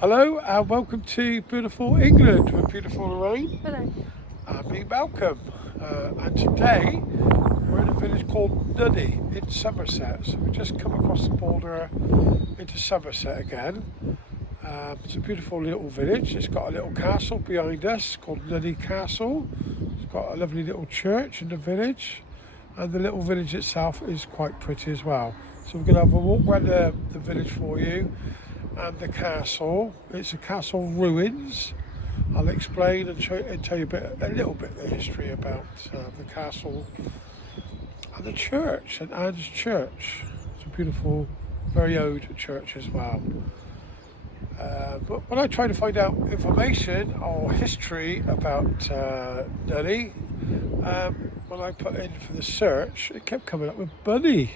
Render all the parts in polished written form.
Hello and welcome to beautiful England with beautiful Lorraine Hello. and me Malcolm. And today we're in a village called Nunney in Somerset. So we just come across the border into Somerset again. It's a beautiful little village. It's got a little castle behind us called Nunney Castle. It's got a lovely little church in the village, and the little village itself is quite pretty as well. So we're going to have a walk around the village for you and the castle. It's a castle ruins. I'll explain and tell you a little bit of the history about the castle and the church, and Anne's church. It's a beautiful, very old church as well. But when I try to find out information or history about Nunney, when I put in for the search, it kept coming up with bunny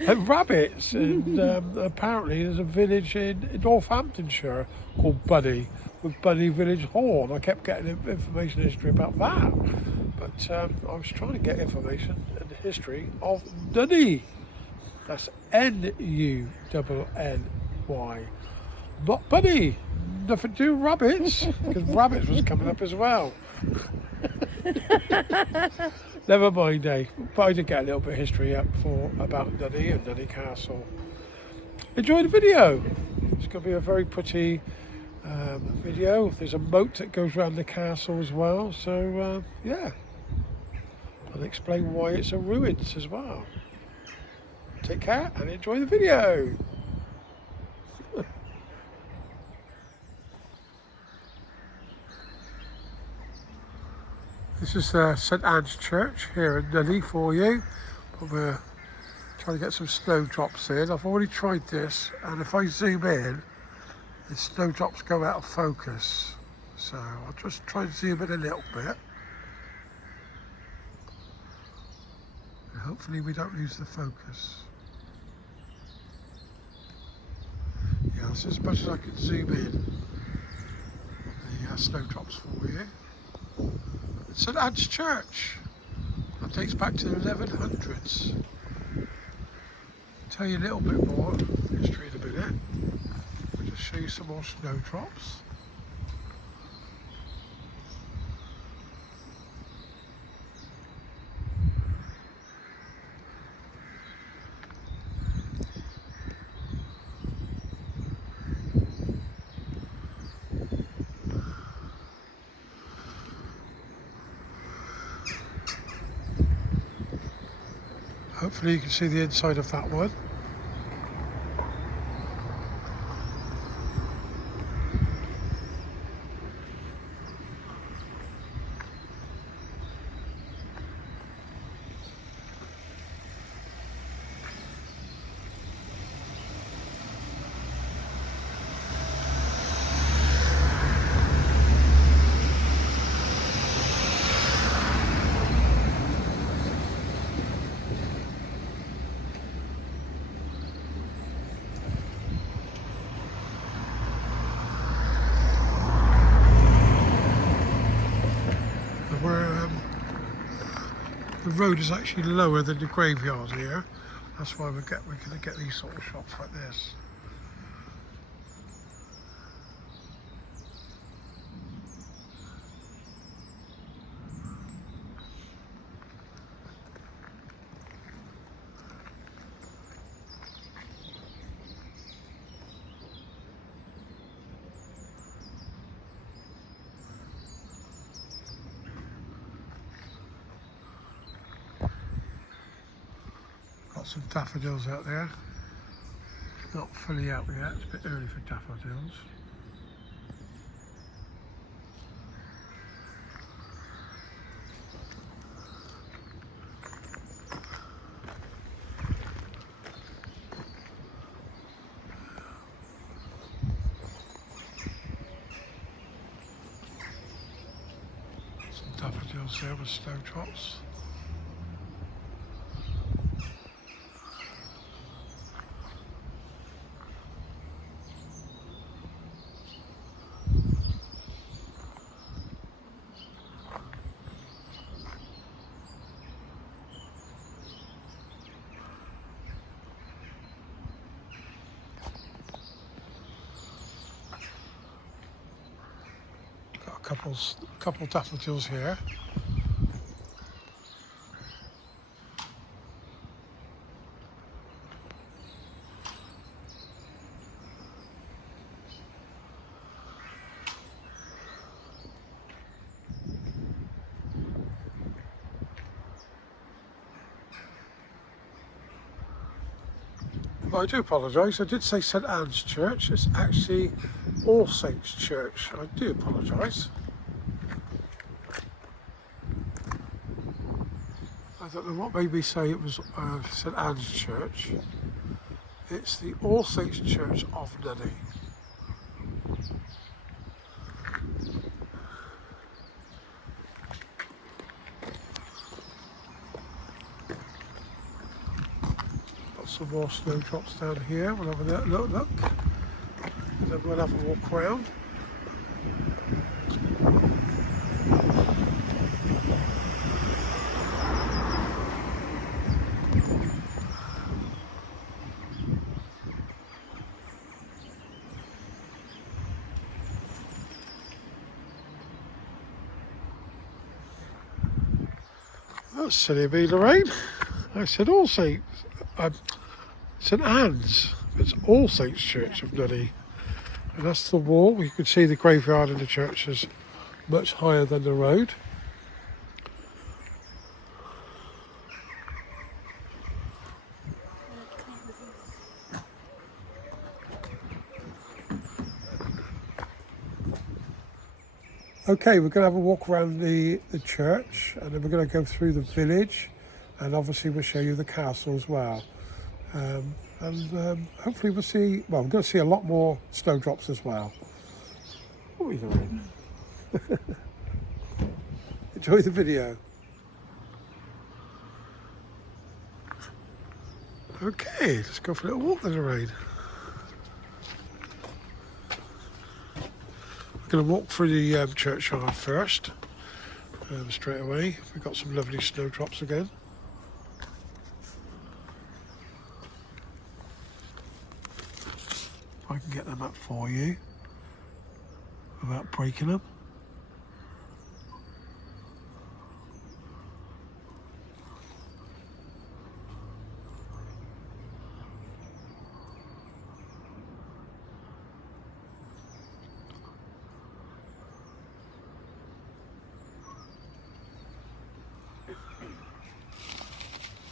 and rabbits. And apparently there's a village in Northamptonshire called Bunny, with Bunny Village Hall. And I kept getting information and history about that. But I was trying to get information and the history of Nunney. That's Nunnny, not bunny. Nothing to do with rabbits, because rabbits was coming up as well. Never mind, eh? But I did get a little bit of history up about Nunney and Nunney Castle. Enjoy the video. It's going to be a very pretty video. There's a moat that goes around the castle as well. So yeah, I'll explain why it's a ruins as well. Take care and enjoy the video. This is St Anne's Church here in Nunney for you. But we're trying to get some snowdrops in. I've already tried this, and if I zoom in, the snowdrops go out of focus. So I'll just try and zoom in a little bit. And hopefully we don't lose the focus. Yeah, that's as much as I can zoom in the snowdrops for you. St Anne's Church. That dates back to the 1100s. Tell you a little bit more history in a minute. I'll just show you some more snowdrops. Hopefully you can see the inside of that one. Where the road is actually lower than the graveyard here. That's why we're going to get these sort of shots like this. Got some daffodils out there. Not fully out yet, it's a bit early for daffodils. Some daffodils there with snowdrops. couple daffodils here. Well, I do apologise. I did say St Anne's Church. It's actually All Saints Church. I do apologise. I don't know what made me say it was St Anne's Church. It's the All Saints Church of Nunney. Some more snowdrops down here. We'll have a look. And then we'll have a walk around. That's silly of me, Lorraine. I said All Saints. St Anne's. It's All Saints Church of Nunney. And that's the wall. You can see the graveyard in the church is much higher than the road. Okay, we're going to have a walk around the church, and then we're going to go through the village, and obviously we'll show you the castle as well. Hopefully we'll see, well, we're going to see a lot more snowdrops as well. What are we doing? Enjoy the video. Okay, let's go for a little walk then, Lorraine. We're going to walk through the churchyard first, straight away. We've got some lovely snowdrops again. I can get them up for you without breaking them.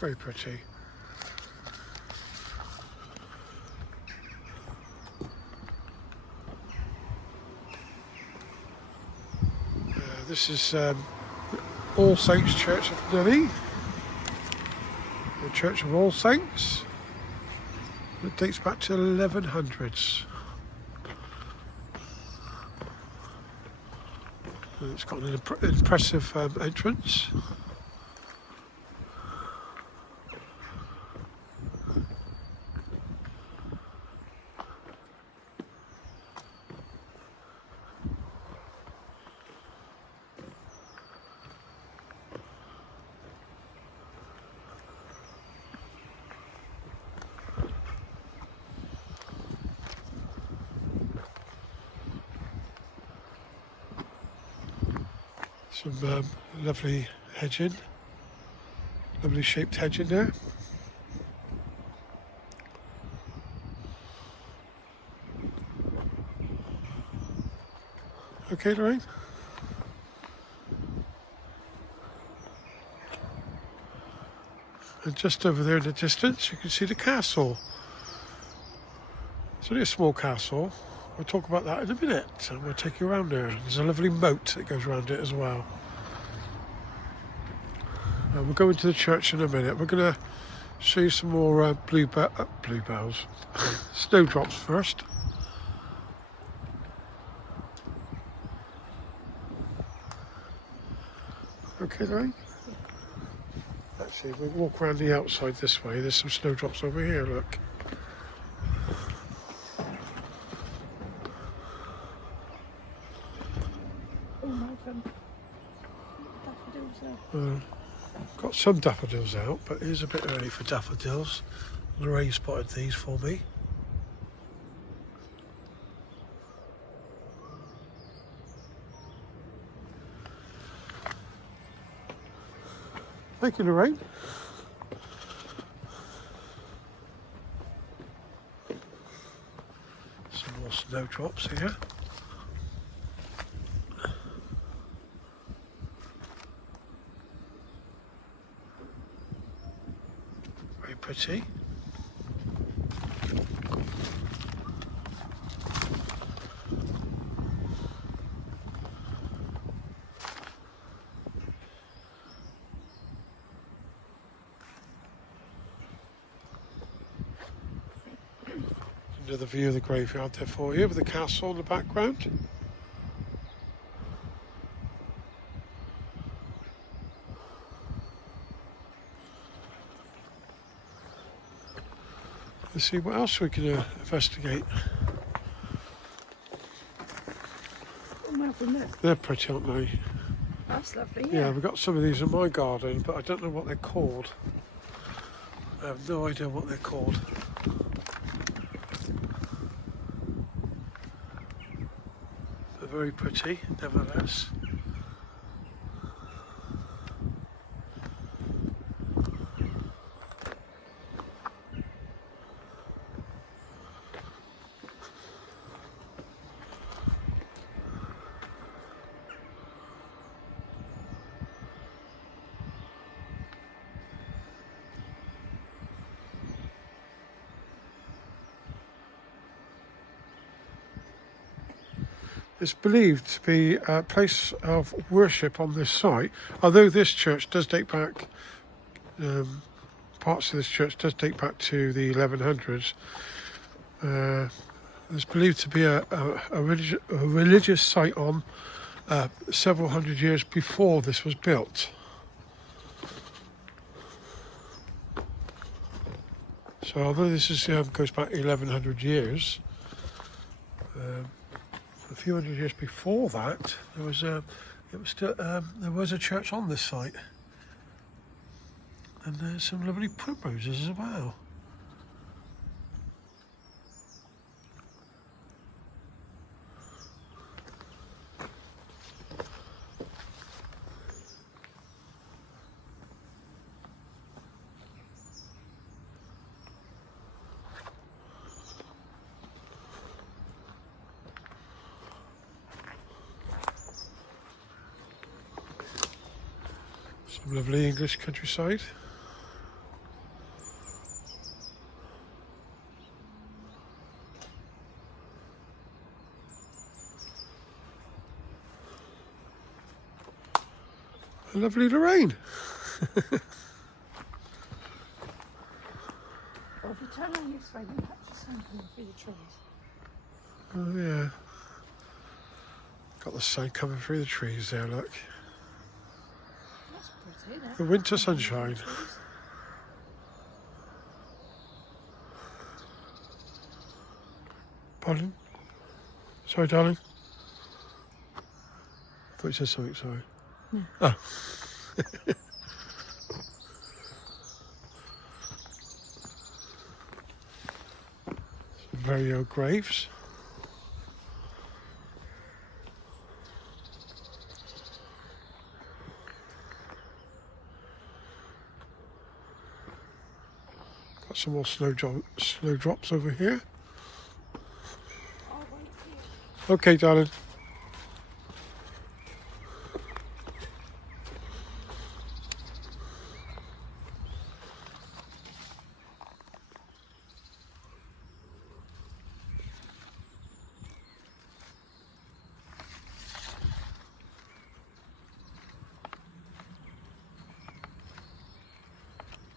Very pretty. This is All Saints Church of Nunney, the Church of All Saints. It dates back to 1100s. And it's got an impressive entrance. Some lovely hedging, lovely shaped hedging there. Okay, Lorraine? And just over there in the distance you can see the castle. It's only a small castle. We'll talk about that in a minute, and we'll take you around there. There's a lovely moat that goes around it as well. We'll go into the church in a minute. We're going to show you some more bluebells, snowdrops first. Okay, Lorraine? Actually, we'll walk around the outside this way. There's some snowdrops over here, look. Got some daffodils out, but it is a bit early for daffodils. Lorraine spotted these for me. Thank you, Lorraine. Some more snowdrops here. Very pretty. Another view of the graveyard there for you with the castle in the background. Let's see what else we can investigate. They're pretty, aren't they? That's lovely. Yeah, we've got some of these in my garden, but I don't know what they're called. I have no idea what they're called. They're very pretty, nevertheless. It's believed to be a place of worship on this site, although this church does date back, parts of this church does date back to the 1100s. It's believed to be a religious site on several hundred years before this was built. So although this is, goes back 1100 years, a few hundred years before that, there was a church on this site, and there's some lovely primroses as well. Some lovely English countryside. A lovely Lorraine. Well, if you turn on this way, you can catch the sun coming through the trees. Oh yeah. Got the sun coming through the trees there, look. That's pretty, isn't it? The winter sunshine. Pardon? Sorry, darling. I thought you said something, sorry. No. Oh. Some very old graves. Got some more snowdrops over here. Okay, darling.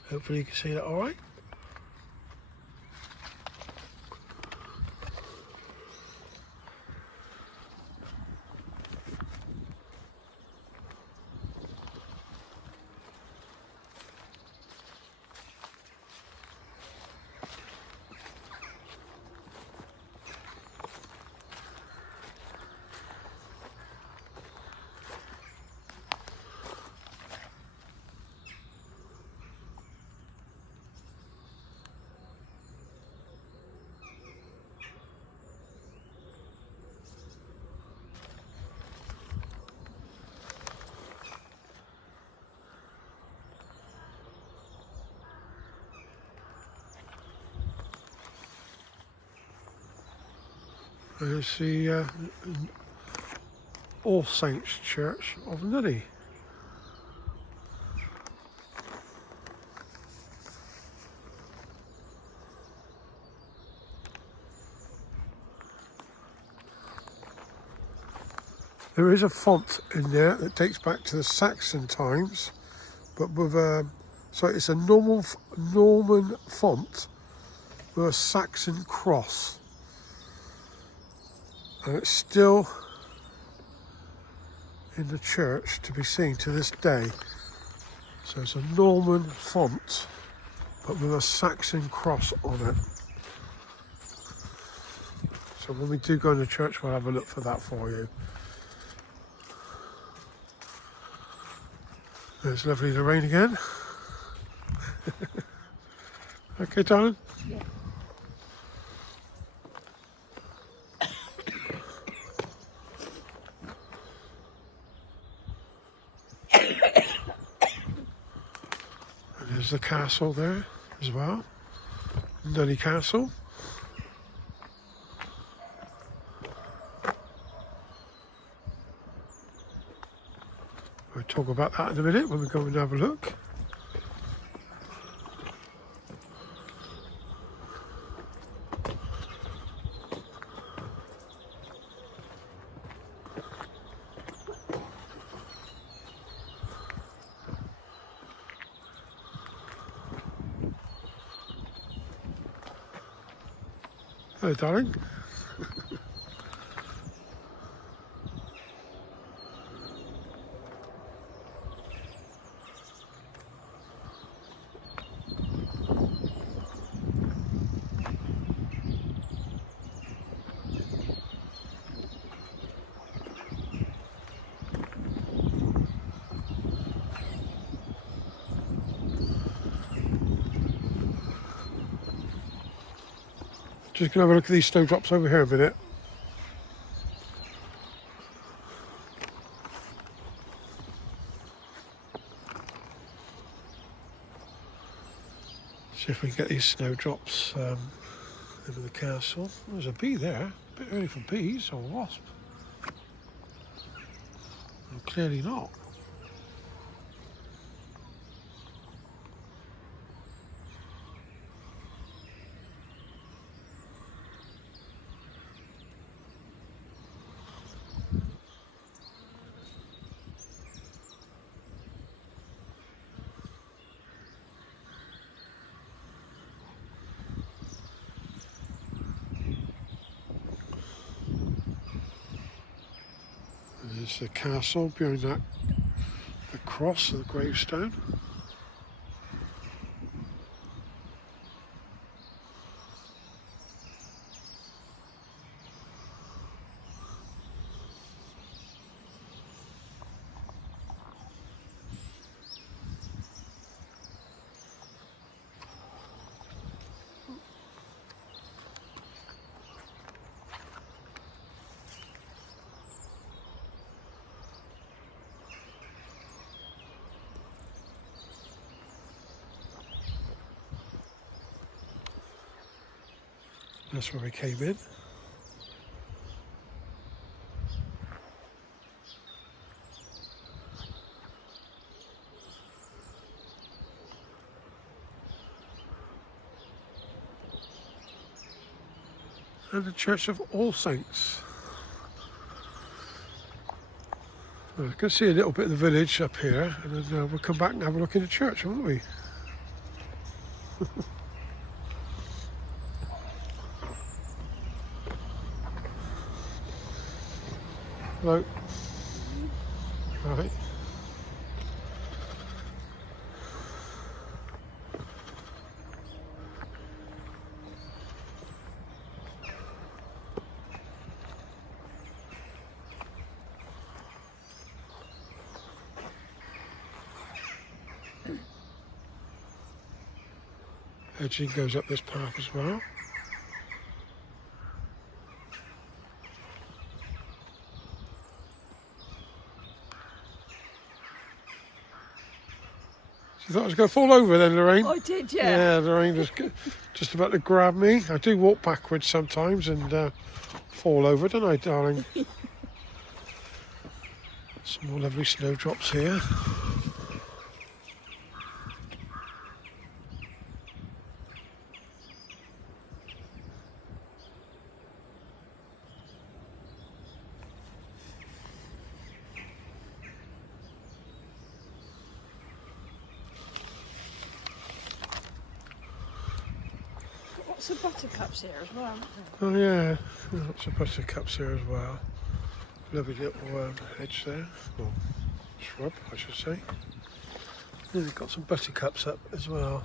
Hopefully you can see that all right. There's the All Saints Church of Nunney. There is a font in there that dates back to the Saxon times, but with so it's a Norman font with a Saxon cross, and it's still in the church to be seen to this day. So it's a Norman font, but with a Saxon cross on it. So when we do go in the church, we'll have a look for that for you. There's lovely Lorraine again. Okay, darling? Yeah. And there's the castle there as well. Nunney Castle. We'll talk about that in a minute when we go and have a look. Hello, darling. Just gonna have a look at these snowdrops over here a minute. See if we can get these snowdrops into the castle. There's a bee there. A bit early for bees or a wasp. Well, clearly not. There's the castle behind that, the cross of the gravestone. That's where we came in. And the Church of All Saints. Well, you can see a little bit of the village up here, and then we'll come back and have a look in the church, won't we? Hello. All right. Edging goes up this path as well. You thought I was going to fall over then, Lorraine? I did, yeah. Yeah, Lorraine was just about to grab me. I do walk backwards sometimes and fall over, don't I, darling? Some more lovely snowdrops here. Lots of buttercups here as well, aren't Oh yeah, lots of buttercups here as well. Lovely little hedge there, or shrub I should say. Yeah, they've got some buttercups up as well.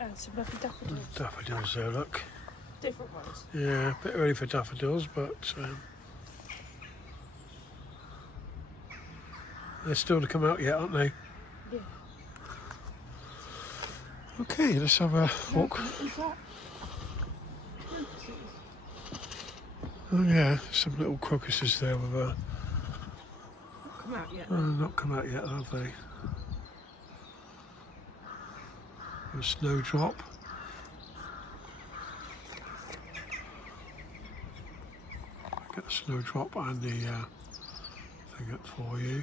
And some lovely daffodils. Daffodils there, look. Different ones. Yeah, a bit early for daffodils, but they're still to come out yet, aren't they? Yeah. Okay, let's have a walk. Is that? Oh yeah, some little crocuses there with Not come out yet. not come out yet, have they? A snowdrop. Get the snowdrop and the thing up for you.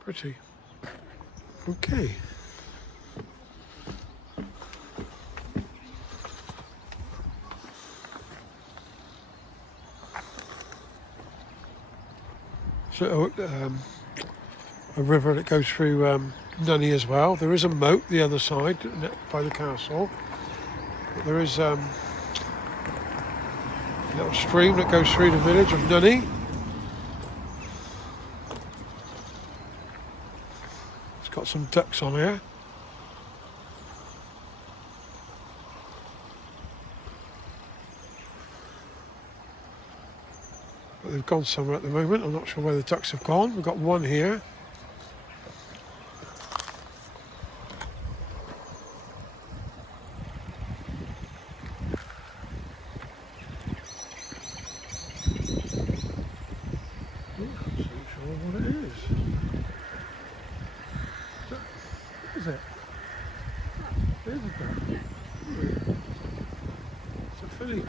Pretty. Okay. So a river that goes through Nunney as well. There is a moat the other side by the castle. But there is a little stream that goes through the village of Nunney. It's got some ducks on here. But they've gone somewhere at the moment. I'm not sure where the ducks have gone. We've got one here. What it is. Is it? It is a duck. It's a filly.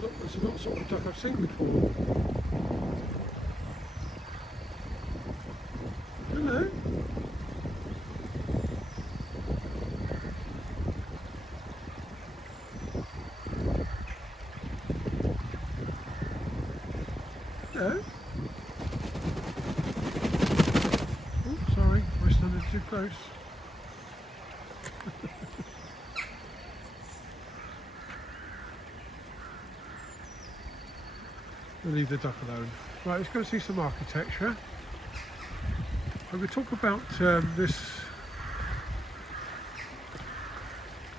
Look, it's not the sort of duck I've seen before. Hello. Hello. Oh, sorry, we're standing too close. We'll leave the duck alone. Right, let's go see some architecture. I'm going to talk about this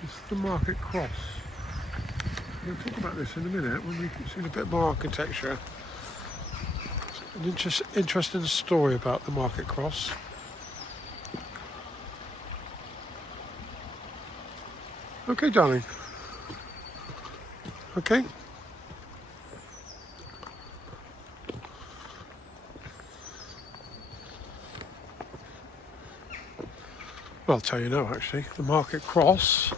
is the Market Cross. We'll talk about this in a minute when we've seen a bit more architecture. It's an interesting story about the Market Cross. Okay, darling. Okay. Well, I'll tell you now, actually. The Market Cross.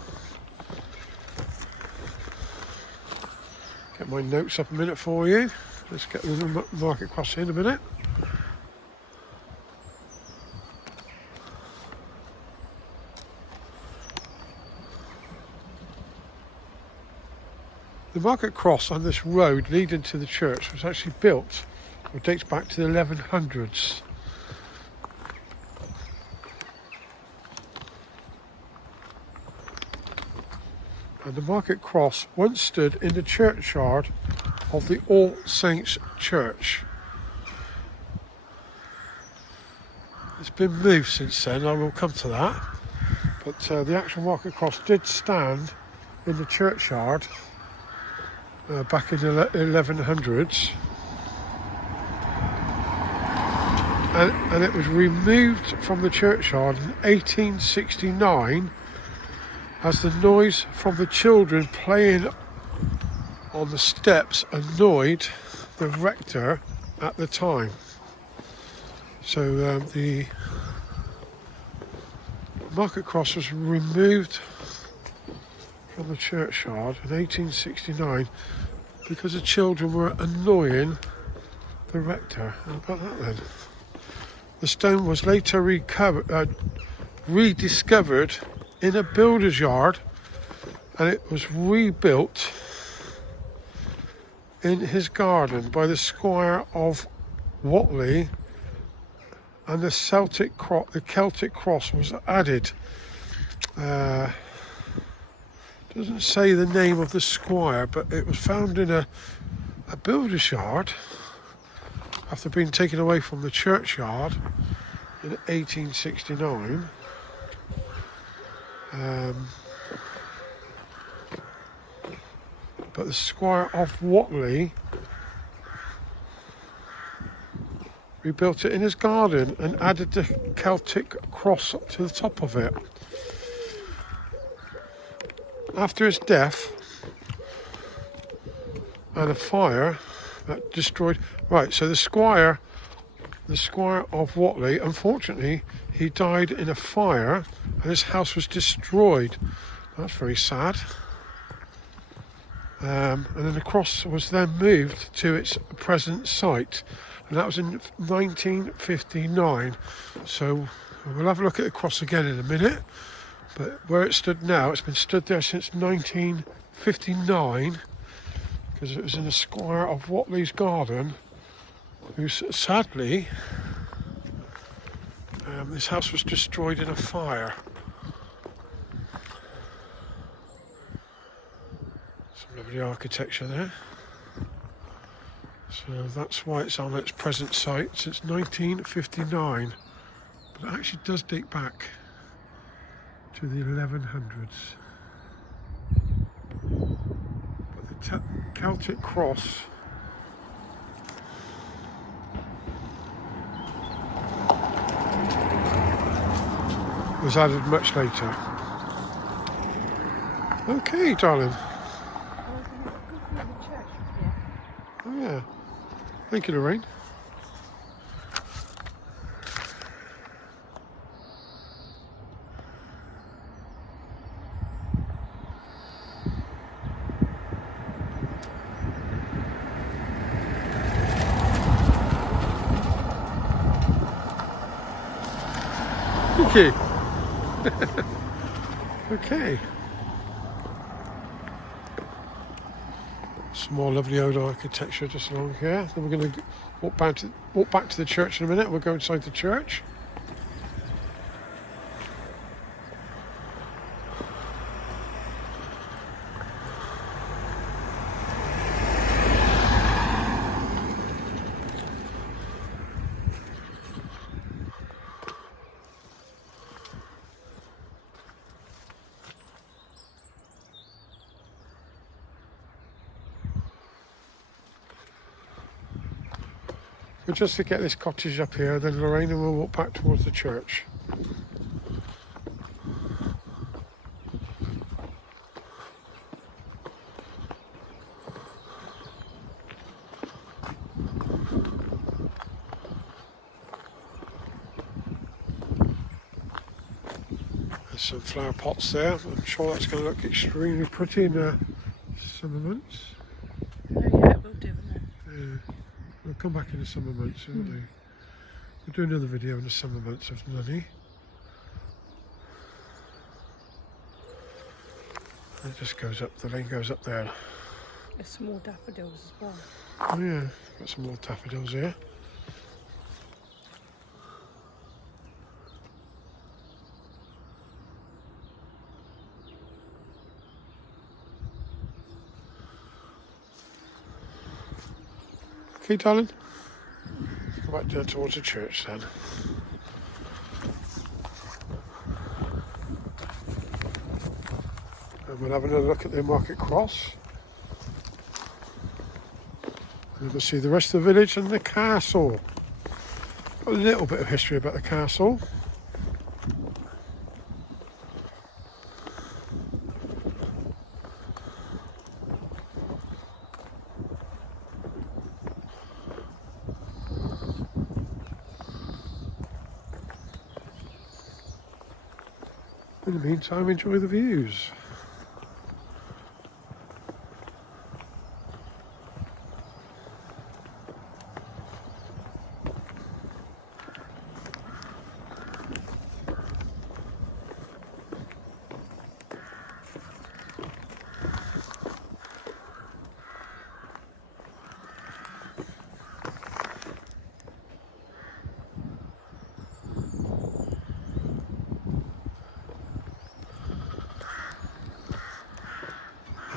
Get my notes up a minute for you. Let's get the Market Cross in a minute. The Market Cross on this road leading to the church was actually built, or dates back to the 1100s. And the Market Cross once stood in the churchyard of the All Saints Church. It's been moved since then, I will come to that. But the actual Market Cross did stand in the churchyard back in the 1100s. and it was removed from the churchyard in 1869 as the noise from the children playing on the steps annoyed the rector at the time. So the market cross was removed from the churchyard in 1869 because the children were annoying the rector. How about that then? The stone was later rediscovered in a builder's yard, and it was rebuilt in his garden by the Squire of Whatley, and the Celtic cross was added. Doesn't say the name of the squire, but it was found in a builder's yard after being taken away from the churchyard in 1869. But the Squire of Whatley rebuilt it in his garden and added the Celtic cross to the top of it. After his death and a fire that destroyed... Right, so the Squire of Whatley, unfortunately, he died in a fire and his house was destroyed. That's very sad. And then the cross was then moved to its present site, and that was in 1959. So we'll have a look at the cross again in a minute, but where it stood now, it's been stood there since 1959 because it was in the Squire of Whatley's garden, who sadly, his house was destroyed in a fire. Lovely architecture there. So that's why it's on its present site since 1959. But it actually does date back to the 1100s. But the Celtic cross was added much later. Okay, darling. Oh yeah, thank you, Lorraine. Thank you. Okay. Some more lovely old architecture just along here. Then we're going to walk back to the church in a minute. We'll go inside the church. We'll just to get this cottage up here, then Lorraine and we'll walk back towards the church. There's some flower pots there. I'm sure that's going to look extremely pretty in the summer months. Oh yeah, it will do, won't it? Yeah. We'll come back in the summer months, won't we? We'll do another video in the summer months of Nunney. It just goes up, the lane goes up there. There's some more daffodils as well. Oh yeah, got some more daffodils here. Okay, darling. Go back down towards the church then. And we'll have another look at the market cross. And we'll see the rest of the village and the castle. A little bit of history about the castle. In the meantime, enjoy the views.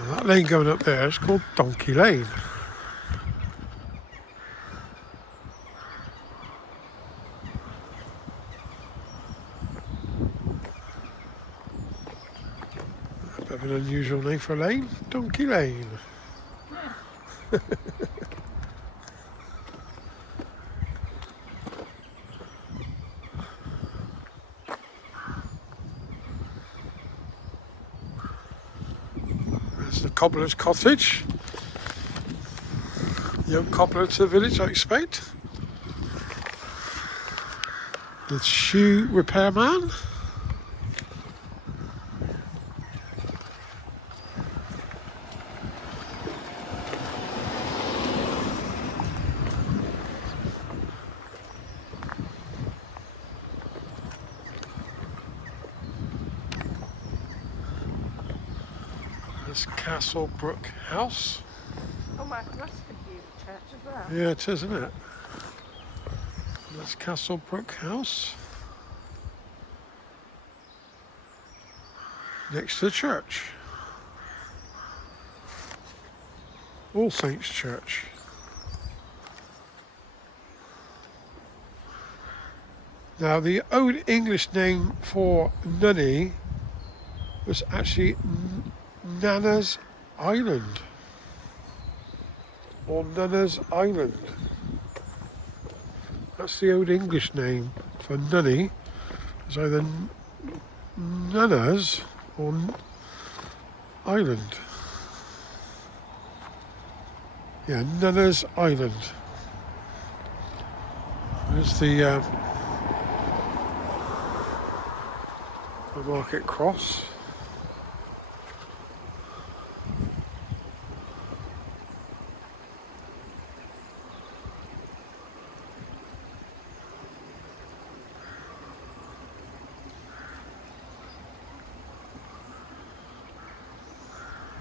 That lane going up there is called Donkey Lane. A bit of an unusual name for a lane, Donkey Lane. Yeah. There's the cobbler's cottage. Young cobbler to the village, I expect. The shoe repairman. This Castle Brook House. Oh my, that's a huge church as well. Yeah, it is, isn't it? That's Castle Brook House. Next to the church. All Saints Church. Now, the old English name for Nunney was actually Nana's Island. Or Nana's Island. That's the old English name for Nunney. It's either Nana's or Island. Yeah, Nana's Island. There's the Market Cross.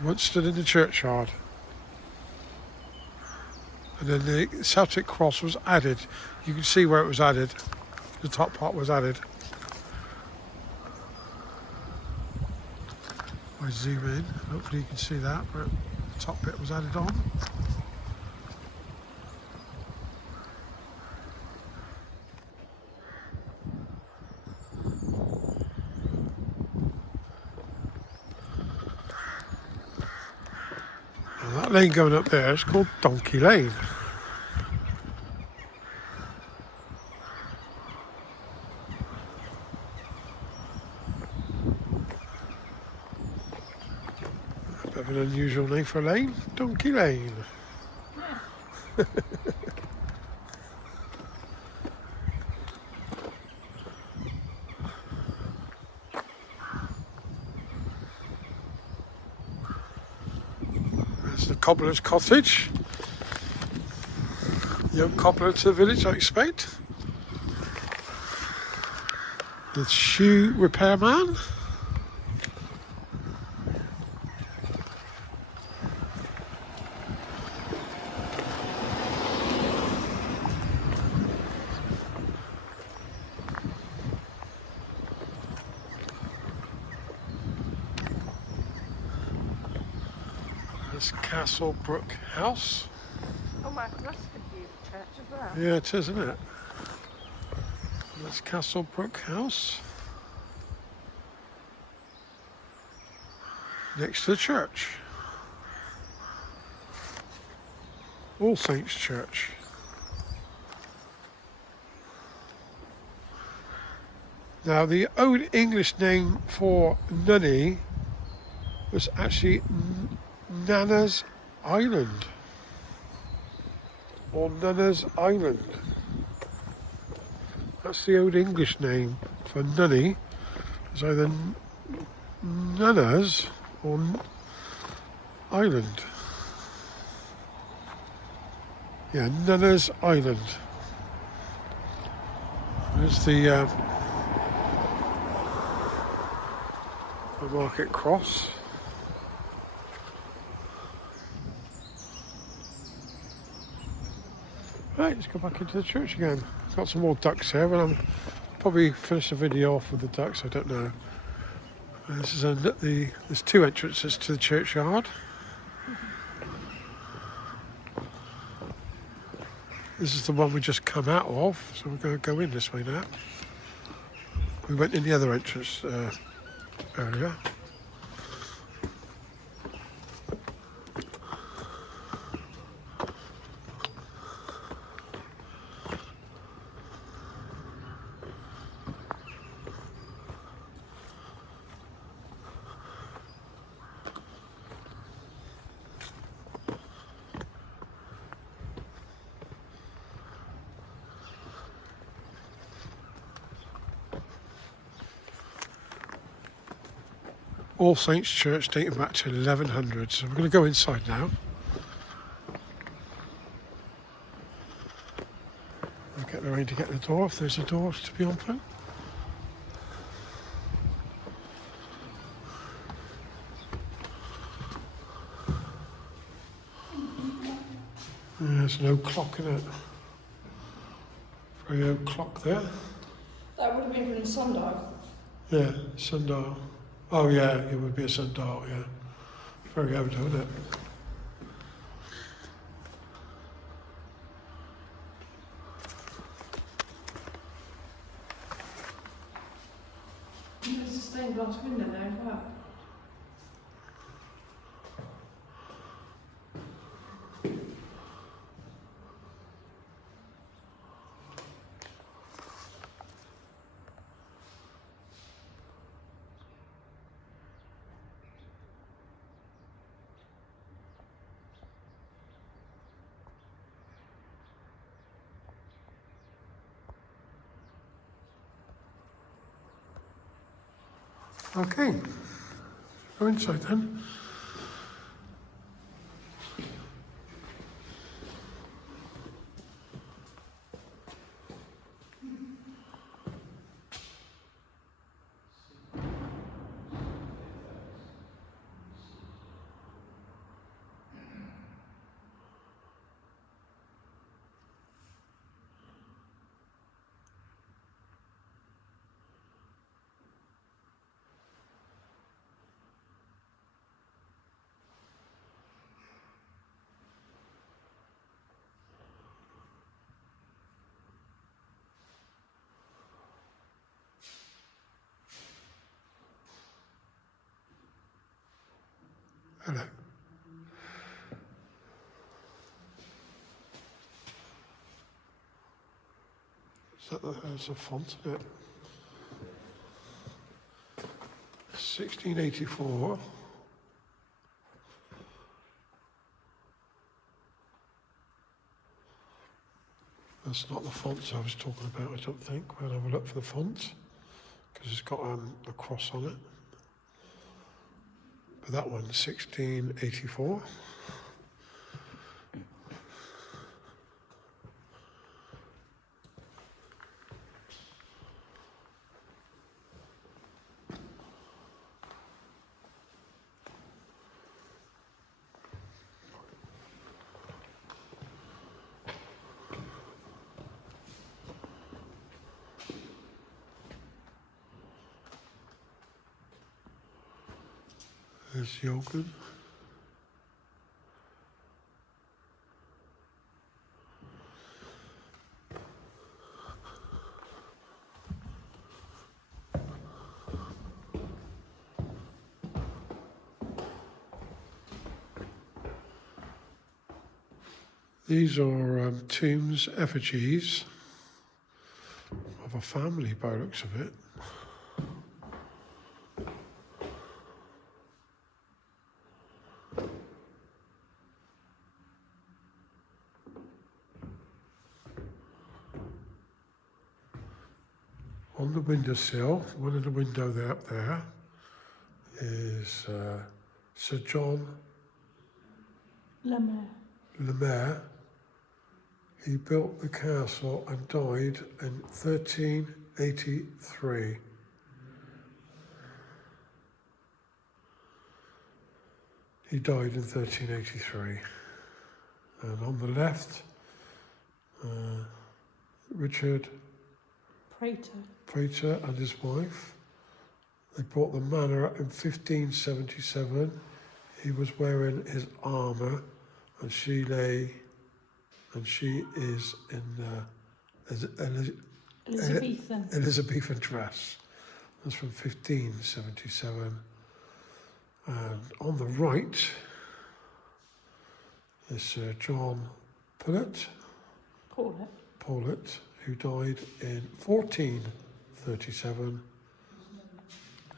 Once stood in the churchyard, and then the Celtic cross was added. You can see where it was added. The top part was added. I zoom in, hopefully you can see that, where the top bit was added on. And that lane going up there is called Donkey Lane. A bit of an unusual name for a lane, Donkey Lane. Yeah. There's the cobbler's cottage. Young cobbler to the village, I expect. The shoe repairman. This Castle Brook House. Oh my, that's a huge church as well. Yeah, it is, isn't it? This Castle Brook House. Next to the church. All Saints Church. Now, the old English name for Nunney was actually Nana's Island, or Nana's Island. That's the old English name for Nunney. It's either Nana's or Island. Yeah, Nana's Island. There's the market cross. Right, let's go back into the church again. Got some more ducks here, but I'll probably finish the video off with the ducks, I don't know. This is there's two entrances to the churchyard. This is the one we just come out of, so we're going to go in this way now. We went in the other entrance earlier. All Saints Church dating back to 1100, so we're going to go inside now. I'll get Lorraine to get the door if there's a door to be open. There's no clock in it. Very old clock there. That would have been from the sundial. Yeah, sundial. Oh yeah, it would be a sundial, yeah. Very old, isn't it? There's a stained glass window there as well. Okay, go inside then. Hello. There's a font in it. 1684. That's not the fonts I was talking about, I don't think. We'll have a look for the font, because it's got a cross on it. But that one's 1684. There's yogurt. These are tombs, effigies of a family by the looks of it. on the windowsill, one of the window there up there, is Sir John Lemaire. He built the castle and died in 1383. He died in 1383. And on the left, Richard Prater and his wife. They bought the manor in 1577. He was wearing his armour, and she is in Elizabethan dress. That's from 1577. And on the right is Sir John Paulet, who died in 1437.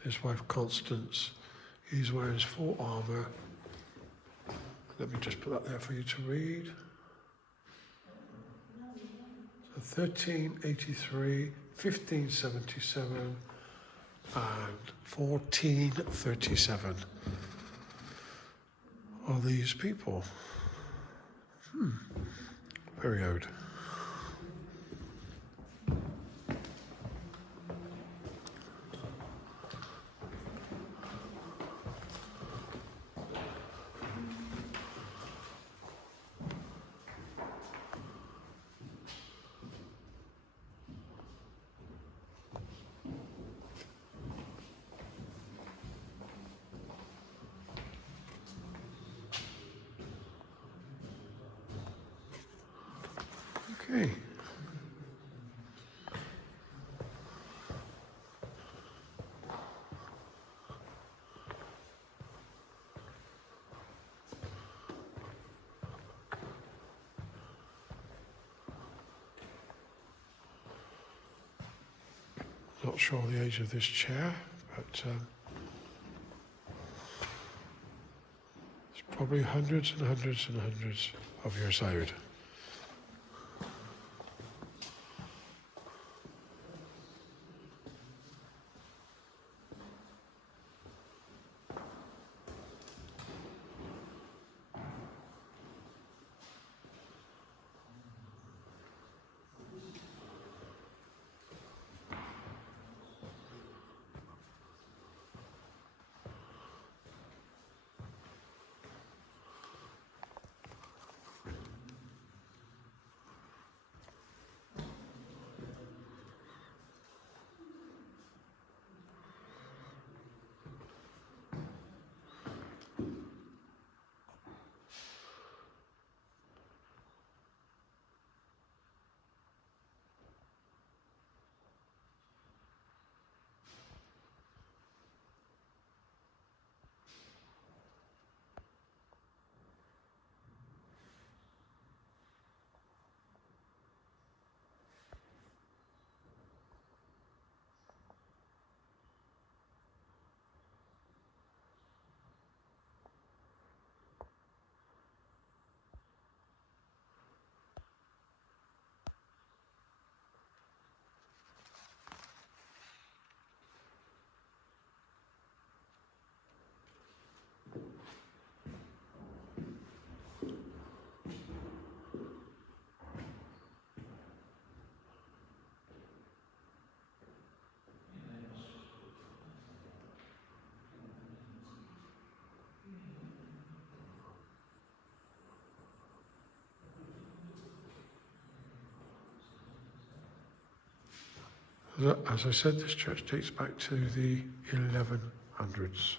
His wife Constance, he's wearing his full armour. Let me just put that there for you to read. So 1383, 1577, and 1437 are these people. Very odd. Okay. Not sure the age of this chair, but it's probably hundreds and hundreds and hundreds of years old. As I said, this church dates back to the 1100s.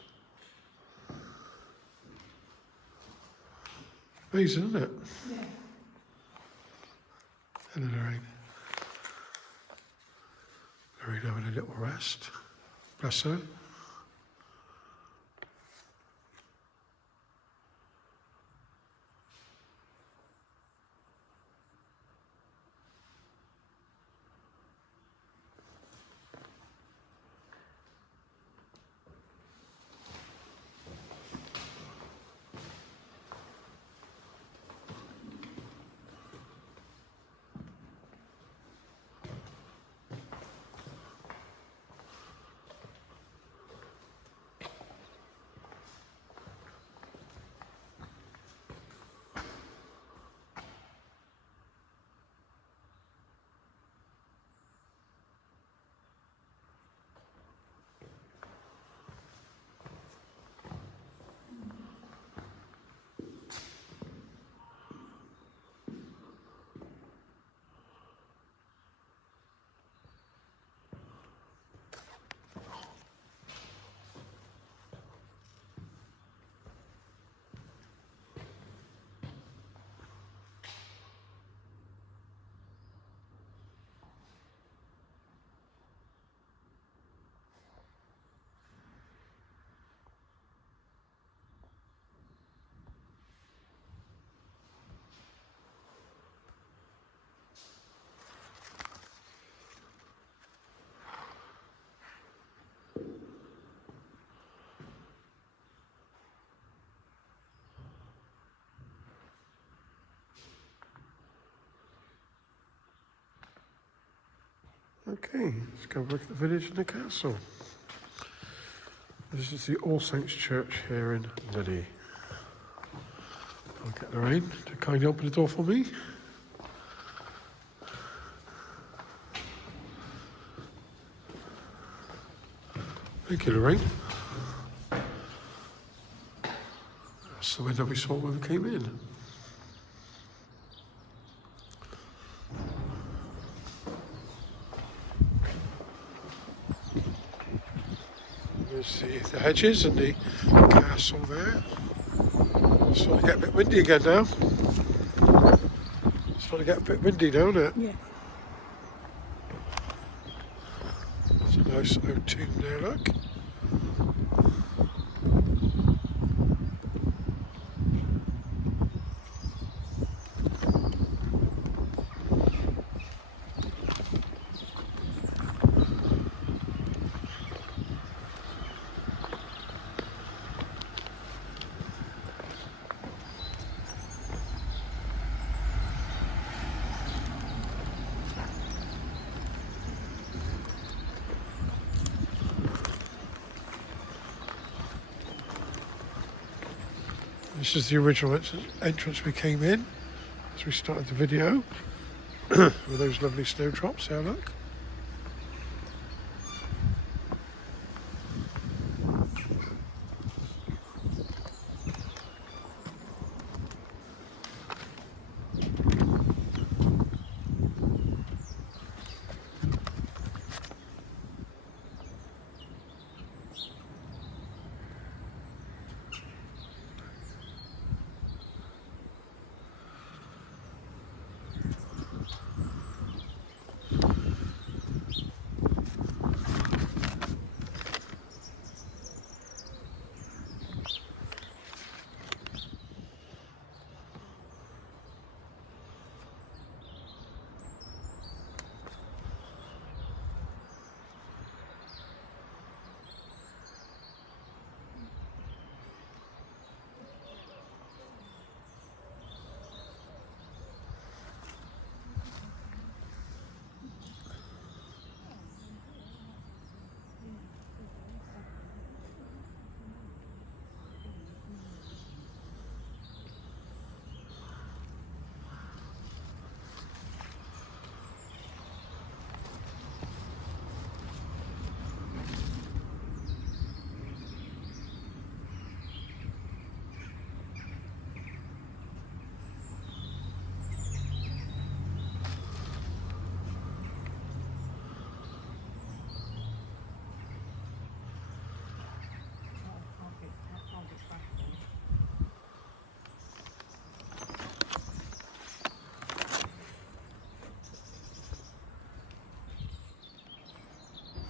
Amazing, isn't it? Yeah. Hello, Lorraine. Lorraine having a little rest. Bless her. Okay, let's go look at the village and the castle. This is the All Saints Church here in Nunney. I'll get Lorraine to kindly open the door for me. Thank you, Lorraine. That's the window we saw when we came in. There's the hedges and the castle there. It's starting to get a bit windy again now. It's starting to get a bit windy now, isn't it? Yeah. It's a nice old tomb there, look. This is the original entrance we came in as we started the video with those lovely snowdrops there, look.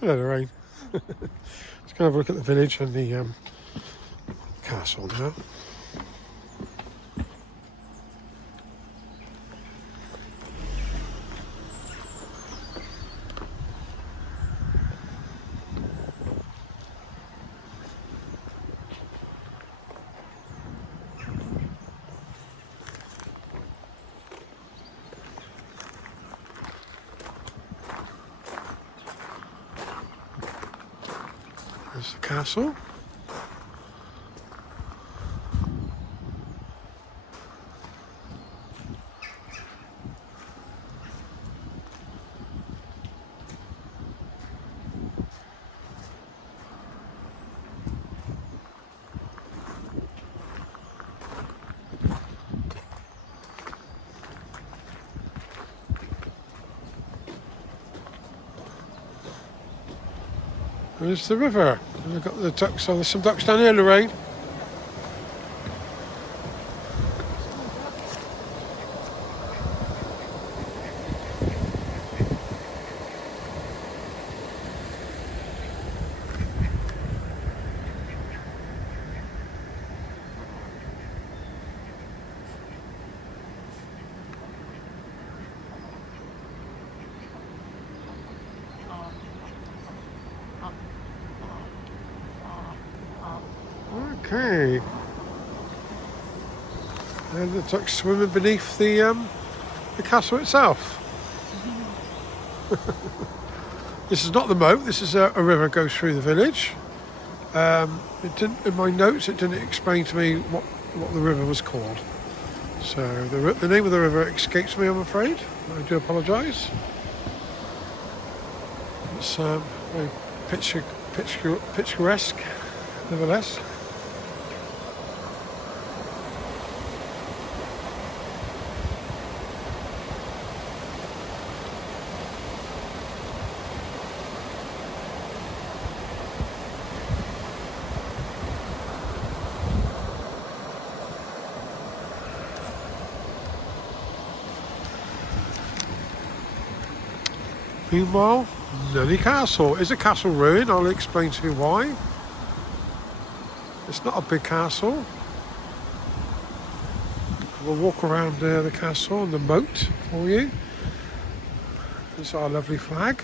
Hello, Lorraine. Let's go have a look at the village and the castle now. There's the castle. There's the river. And we've got the ducks. Oh, there's some ducks down here, Lorraine. Okay. And the ducks swimming beneath the castle itself. This is not the moat. This is a river goes through the village. It didn't, in my notes, it didn't explain to me what the river was called. So the name of the river escapes me, I'm afraid. I do apologise. It's very picturesque, nevertheless. Meanwhile, Nunney Castle is a castle ruin. I'll explain to you why. It's not a big castle. We'll walk around the castle and the moat for you. This is our lovely flag.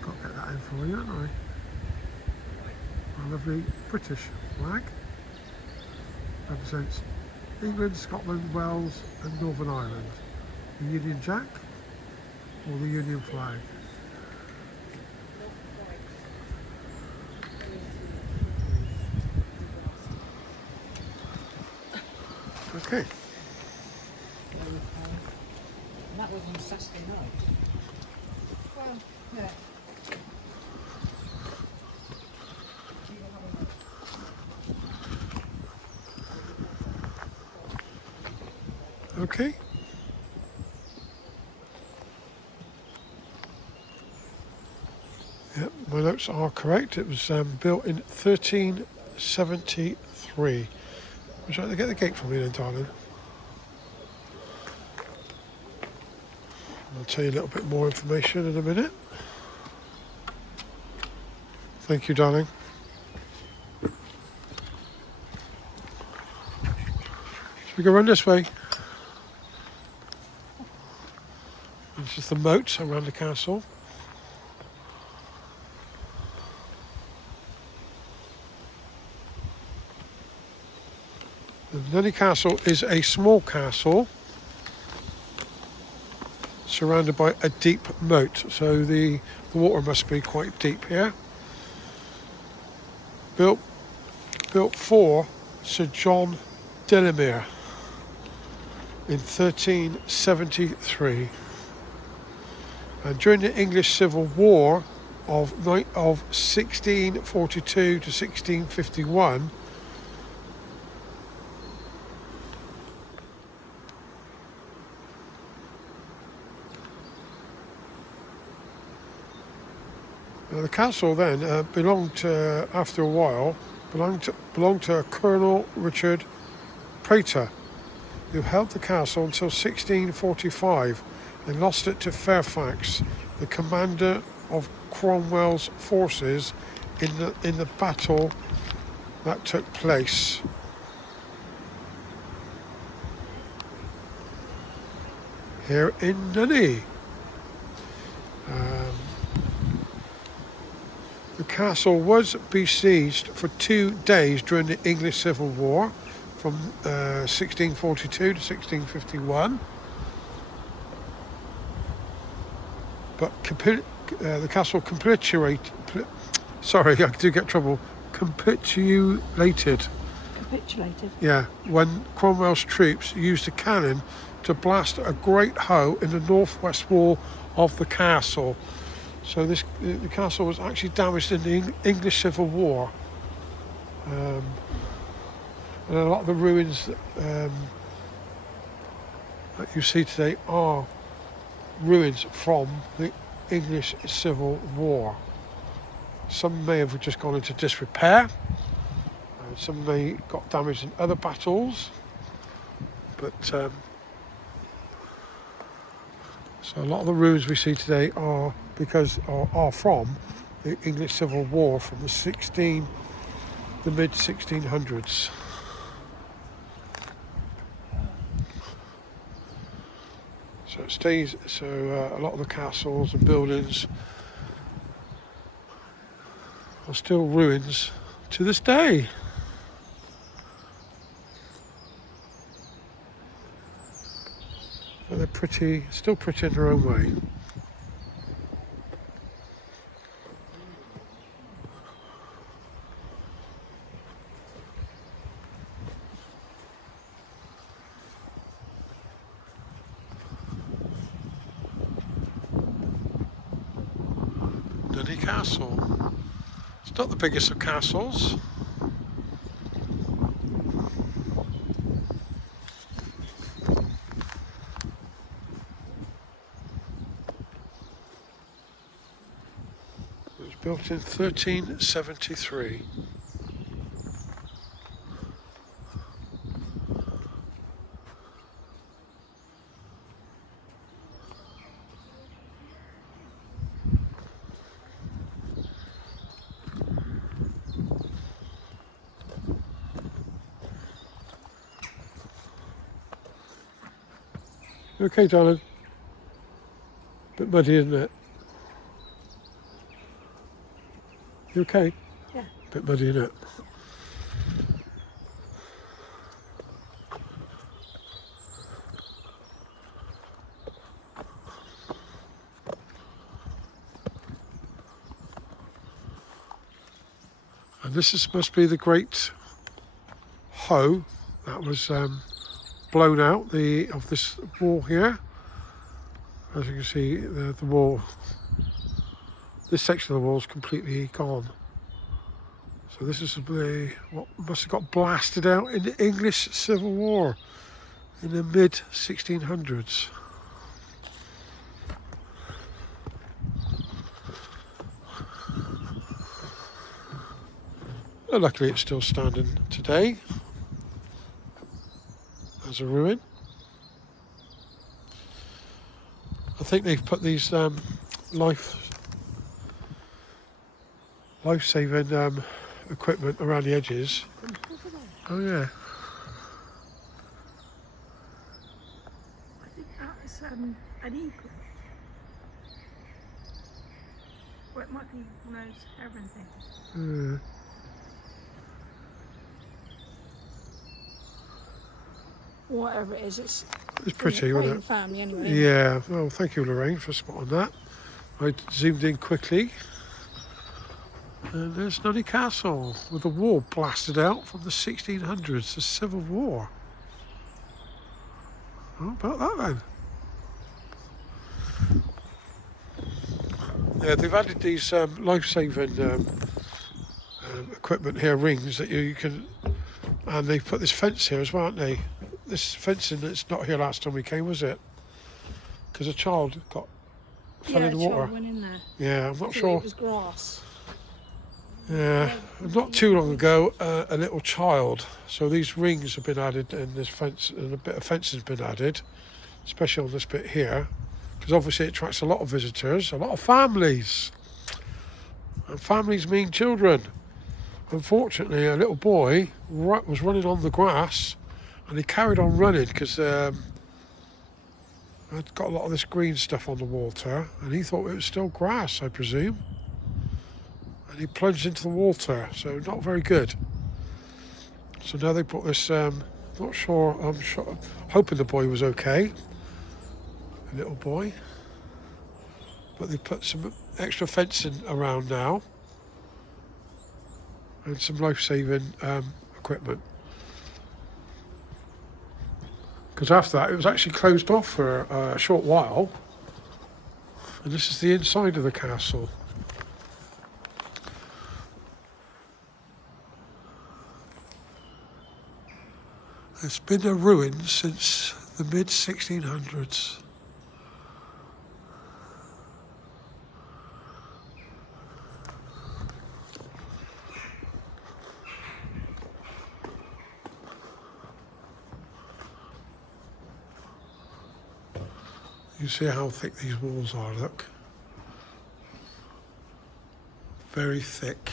Got to get that in for you, haven't I? Our lovely British flag represents England, Scotland, Wales and Northern Ireland. The Union Jack or the Union flag. Okay. And that was on Saturday night. Well, yeah. Okay. Yep, my notes are correct. It was built in 1373. Would you like to get the gate for me then, darling? I'll tell you a little bit more information in a minute. Thank you, darling. So we go run this way. This is the moat around the castle. The Nunney Castle is a small castle surrounded by a deep moat, so the water must be quite deep here. Built for Sir John Delamere in 1373. And during the English Civil War of 1642 to 1651, the castle then belonged to Colonel Richard Prater, who held the castle until 1645 and lost it to Fairfax, the commander of Cromwell's forces in the battle that took place. Here in Nunney. The castle was besieged for 2 days during the English Civil War from 1642 to 1651. But the castle capitulated. Sorry, I do get trouble. Capitulated. Capitulated? Yeah, when Cromwell's troops used a cannon to blast a great hole in the northwest wall of the castle. So the castle was actually damaged in the English Civil War. And a lot of the ruins that you see today are ruins from the English Civil War. Some may have just gone into disrepair, and some may got damaged in other battles, but so a lot of the ruins we see today are from the English Civil War from the mid 1600s. So it stays. So a lot of the castles and buildings are still ruins to this day. pretty, still pretty in her own way. Nunney Castle. It's not the biggest of castles. It was built in 1373. Okay, darling. Bit muddy, isn't it? You okay? Yeah. Bit muddy, isn't it? And must be the great hoe that was blown out of this wall here. As you can see, the wall, this section of the wall is completely gone. So this is what must have got blasted out in the English Civil War in the mid 1600s. Well, luckily it's still standing today as a ruin. I think they've put these life-saving equipment around the edges. Oh yeah. I think that's an eagle. Or it might be one of those heron things. Whatever it is, it's pretty, quite wasn't in it? the family anyway. Yeah, well, thank you, Lorraine, for spotting that. I zoomed in quickly. And there's Nunney Castle with the wall blasted out from the 1600s, the Civil War. How about that then? Yeah, they've added these life-saving equipment here, rings that you can, and they've put this fence here as well, haven't they? This fencing that's not here last time we came, was it? Because a child fell in the water. Child went in there. Yeah, I'm not sure. It was grass. Yeah, not too long ago, a little child. So these rings have been added, and this fence, and a bit of fence has been added, especially on this bit here, because obviously it attracts a lot of visitors, a lot of families, and families mean children. Unfortunately, a little boy was running on the grass, and he carried on running because I'd got a lot of this green stuff on the water, and he thought it was still grass, I presume. And he plunged into the water, so not very good. So now they put this, I'm hoping the boy was okay, a little boy. But they put some extra fencing around now, and some life-saving equipment. Because after that, it was actually closed off for a short while. And this is the inside of the castle. It's been a ruin since the mid-1600s. You see how thick these walls are, look. Very thick.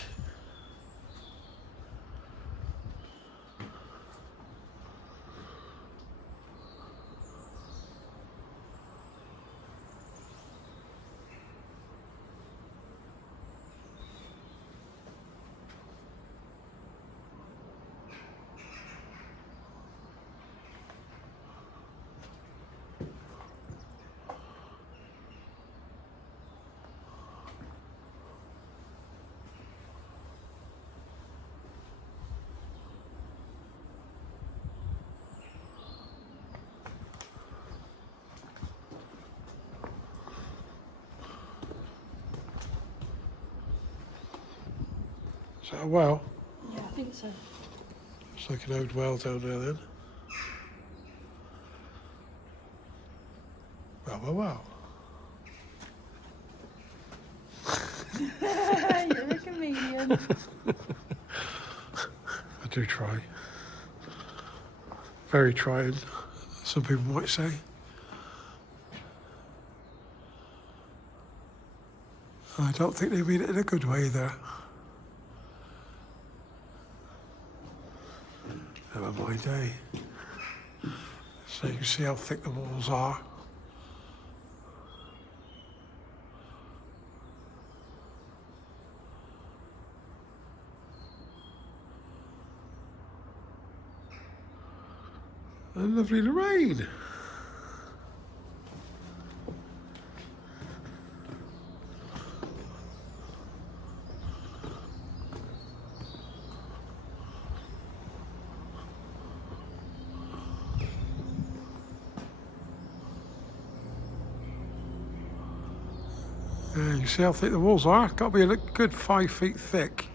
Is that a well? Yeah, I think so. It's like an old well down there then. Well. You're a comedian. I do try. Very trying, some people might say. I don't think they mean it in a good way there. Never mind, eh? So you can see how thick the walls are. And lovely Lorraine. Yeah, you see how thick the walls are? Got to be a good 5 feet thick.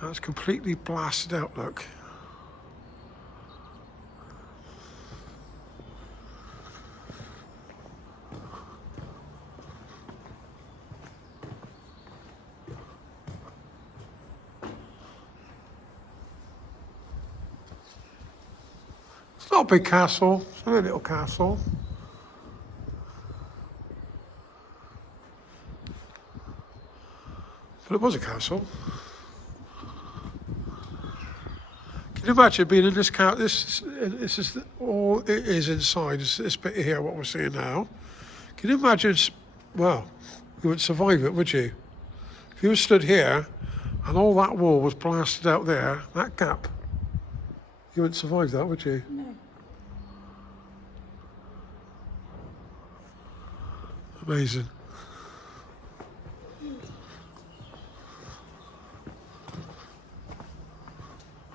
That's completely blasted out, look. It's not a big castle, it's only a little castle. But it was a castle. Can you imagine being in this castle? This is all it is inside, this bit here, what we're seeing now. Can you imagine, well, you wouldn't survive it, would you? If you were stood here and all that wall was blasted out there, that gap, you wouldn't survive that, would you? No. Amazing.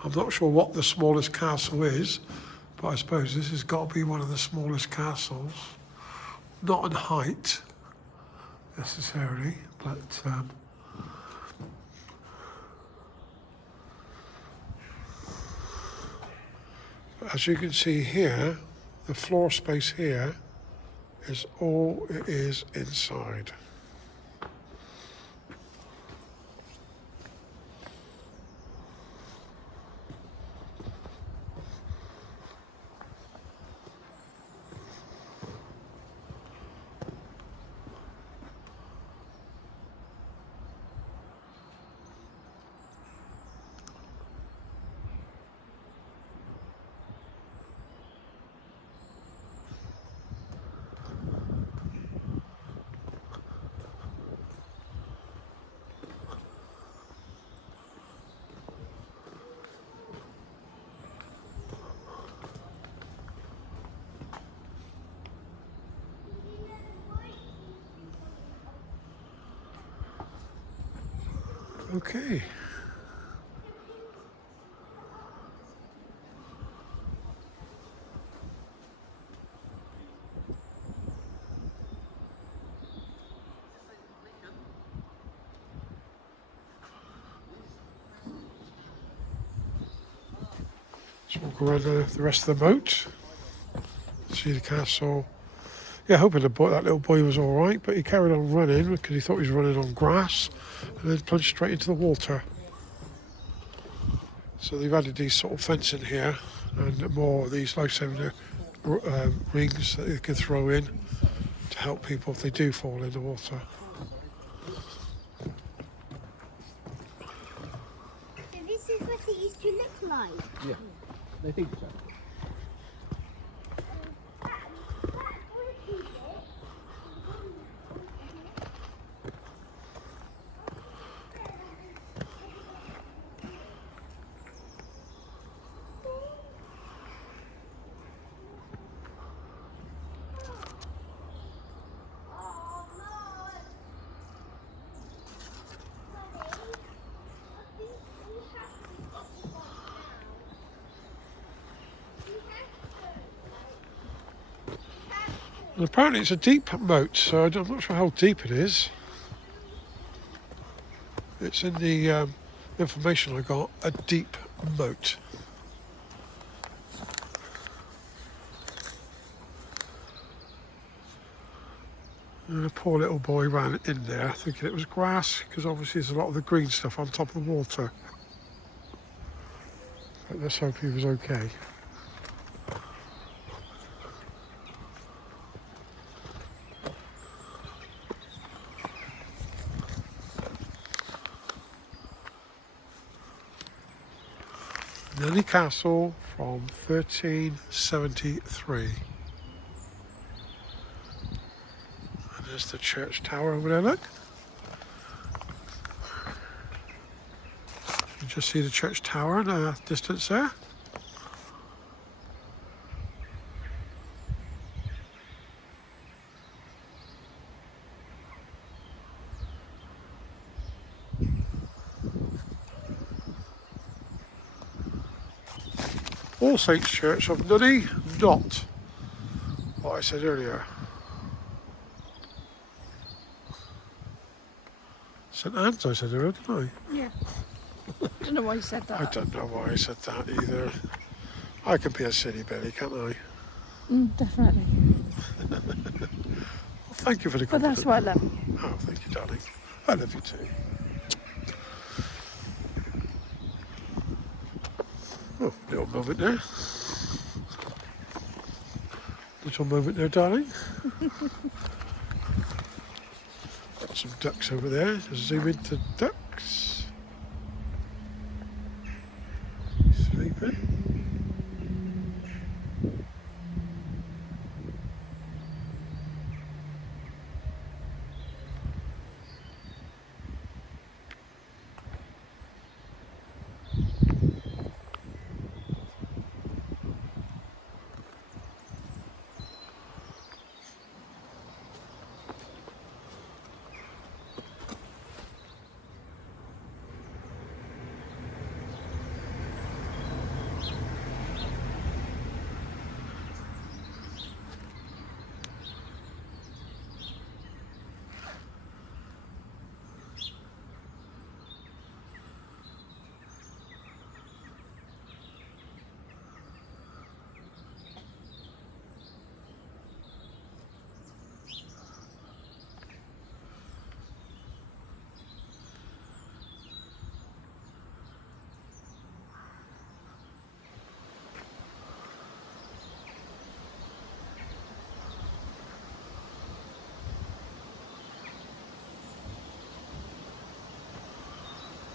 I'm not sure what the smallest castle is, but I suppose this has got to be one of the smallest castles. Not in height, necessarily, but as you can see here, the floor space here is all it is inside. Okay. Let's walk around the rest of the moat. See the castle. Yeah, hoping that little boy was all right, but he carried on running because he thought he was running on grass and then plunged straight into the water. So they've added these sort of fencing here and more of these lifesaving rings that they can throw in to help people if they do fall in the water. So this is what it used to look like? Yeah, they think so. And apparently it's a deep moat, so I'm not sure how deep it is. It's in the information I got, a deep moat. And a poor little boy ran in there thinking it was grass, because obviously there's a lot of the green stuff on top of the water. But let's hope he was okay. Nunney Castle from 1373. And there's the church tower over there, look. You just see the church tower in the distance there. All Saints Church of Nunney, not what I said earlier. St Anne's I said earlier, didn't Yeah. I don't know why you said I? I that. don't know why I said that either. I can be a silly Billy, can't I? Definitely. Well, thank you for the But compliment. that's why I love you. Oh, thank you, darling. I love you too. Oh, little moment there. Little moment there, darling. Got some ducks over there. Just zoom into ducks. Sleeping.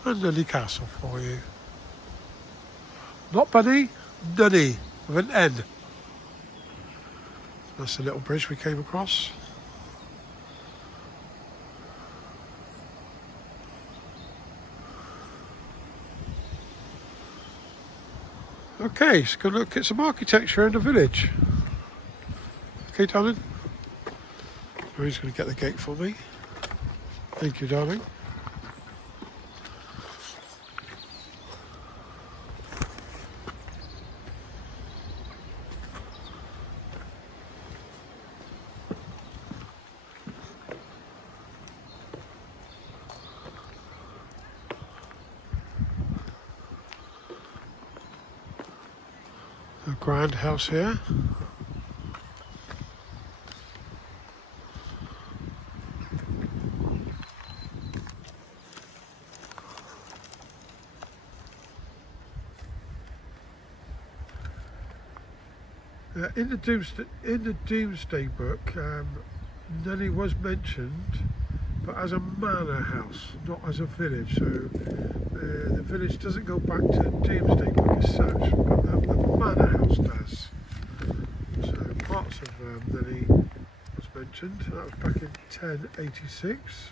And Nunney Castle for you. Not Bunny, Nunney, with an N. That's the little bridge we came across. Okay, let's go look at some architecture in the village. Okay, darling? Who's going to get the gate for me? Thank you, darling. A grand house here. In the Doomsday Book, Nunney was mentioned, but as a manor house, not as a village. So the village doesn't go back to the Doomsday Book as such, but the manor house does. So parts of Nunney was mentioned. That was back in 1086.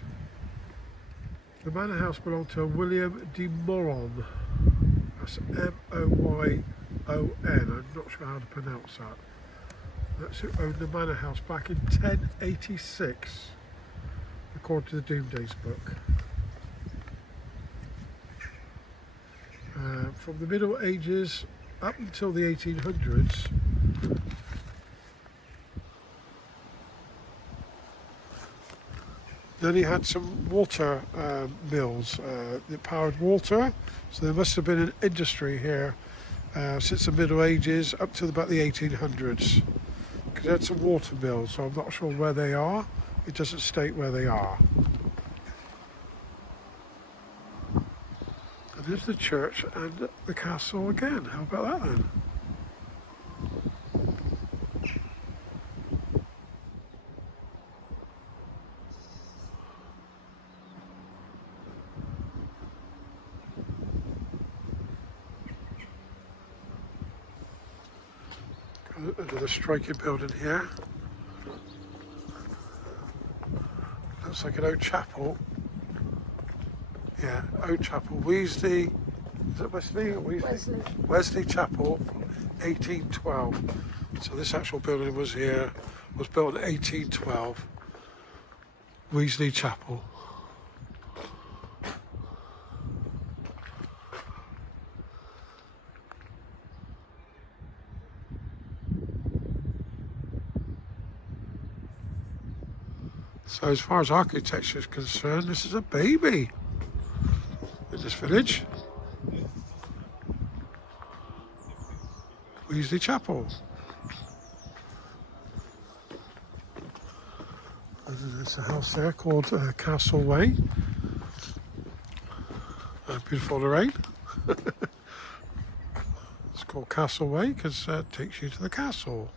The manor house belonged to William de Moron. That's M-O-Y-O-N. I'm not sure how to pronounce that. That's who owned the manor house back in 1086, according to the Doomsday Book. From the Middle Ages up until the 1800s, Nunney had some water mills that powered water, so there must have been an industry here since the Middle Ages up to about the 1800s. Because they had some water mills, so I'm not sure where they are. It doesn't state where they are. And there's the church and the castle again. How about that then? Another striking building here. Looks like an old chapel. Yeah, old chapel. Wesley. Is it Wesley or Wesley? Wesley Chapel, 1812. So this actual building was built in 1812. Wesley Chapel. So as far as architecture is concerned, this is a baby in this village. Wesley Chapel. And there's a house there called Castle Way. Beautiful Lorraine. It's called Castle Way because it takes you to the castle.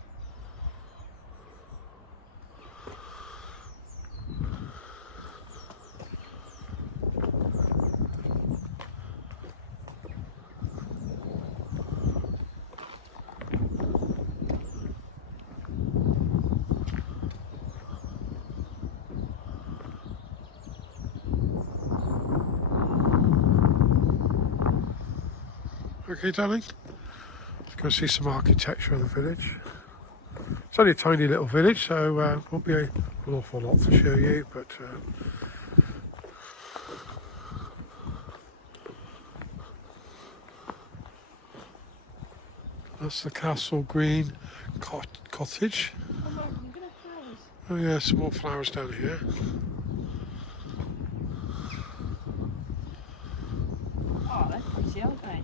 Okay, darling, let's go see some architecture of the village. It's only a tiny little village, so won't be an awful lot to show you, but that's the Castle Green cottage. Oh yeah, some more flowers down here. Oh, they're pretty, aren't they?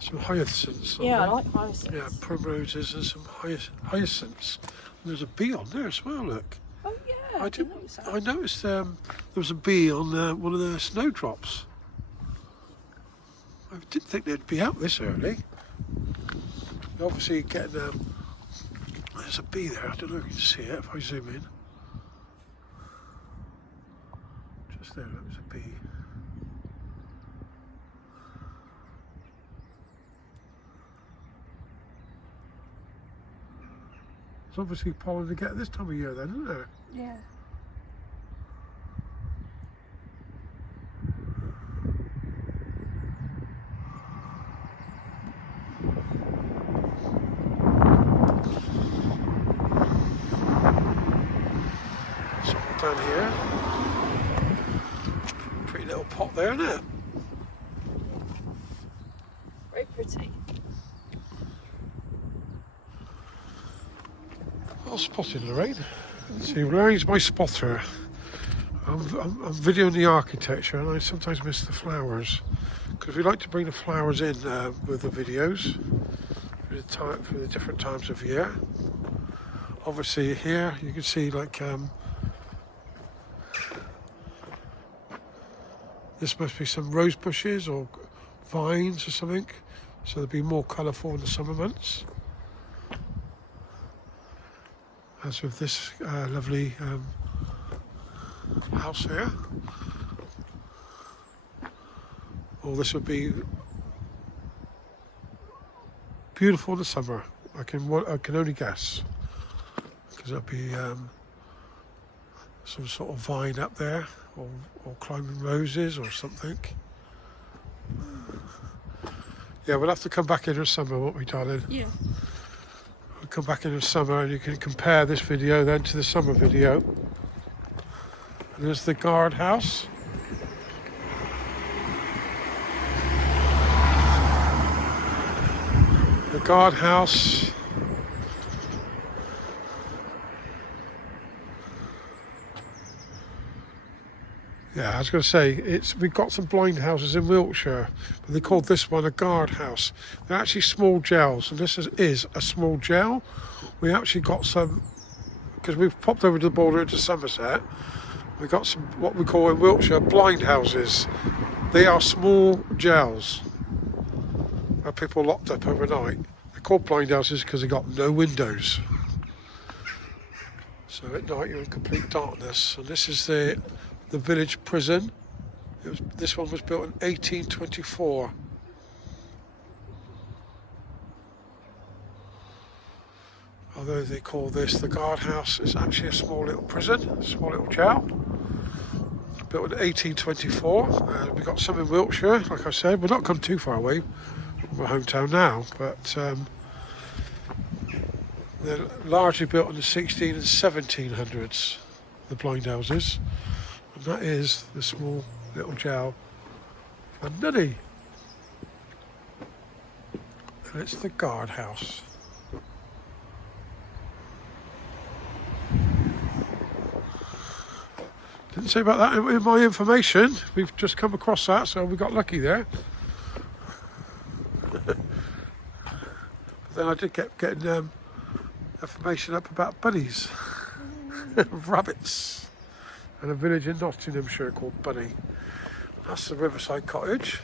Some hyacinths. Yeah, I like hyacinths. Yeah, primroses and some hyacinths. And there's a bee on there as well, look. Oh yeah, I noticed there was a bee on one of the snowdrops. I didn't think they'd be out this early. You're obviously getting there's a bee there. I don't know if you can see it if I zoom in. Just there, look, there's a bee. It's obviously pollen to get this time of year then, isn't there? Yeah. Something down here. Pretty little pot there, isn't it? Very pretty. Well spotted, Lorraine. See, Lorraine's my spotter. I'm videoing the architecture and I sometimes miss the flowers because we like to bring the flowers in with the videos for the different times of year. Obviously here you can see like this must be some rose bushes or vines or something, so they'll be more colourful in the summer months. As with this lovely house here. Well, this would be beautiful in the summer. I can only guess, because there'll be some sort of vine up there, or climbing roses or something. Yeah, we'll have to come back in the summer, won't we, darling? Yeah. We'll come back in the summer and you can compare this video then to the summer video. And there's the guard house. The guard house. Yeah, I was going to say, we've got some blind houses in Wiltshire, but they called this one a guard house. They're actually small jails, and this is a small jail. We actually got some, because we've popped over to the border into Somerset, we got some, what we call in Wiltshire, blind houses. They are small jails where people are locked up overnight. They're called blind houses because they've got no windows. So at night you're in complete darkness. And this is the village prison. This one was built in 1824. Although they call this the guardhouse, it's actually a small little prison, a small little jail. Built in 1824. We've got some in Wiltshire, like I said. We're not come too far away from my hometown now, but they're largely built in the 16 and 1700s, the blind houses. And that is the small little jail for Nunney. And it's the guardhouse. Didn't say about that in my information. We've just come across that, so we got lucky there. But then I did getting information up about bunnies, rabbits, and a village in Nottinghamshire called Bunny. That's the Riverside Cottage.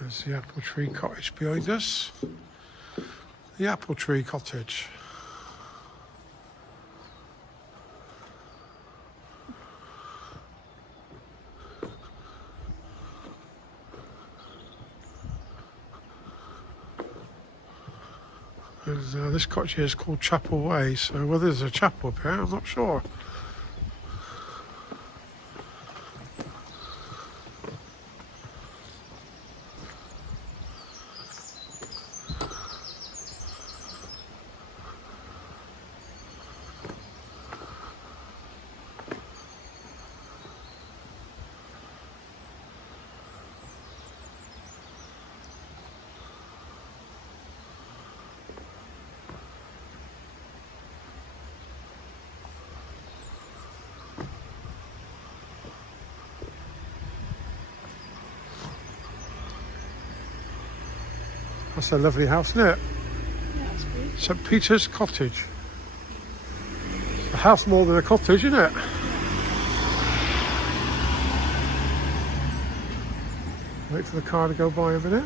There's the Apple Tree Cottage behind us. The Apple Tree Cottage. And this cottage here is called Chapel Way, so whether there's a chapel up here, I'm not sure. That's a lovely house, isn't it? Yeah, it's beautiful. St Peter's Cottage. A house more than a cottage, isn't it? Wait for the car to go by a minute.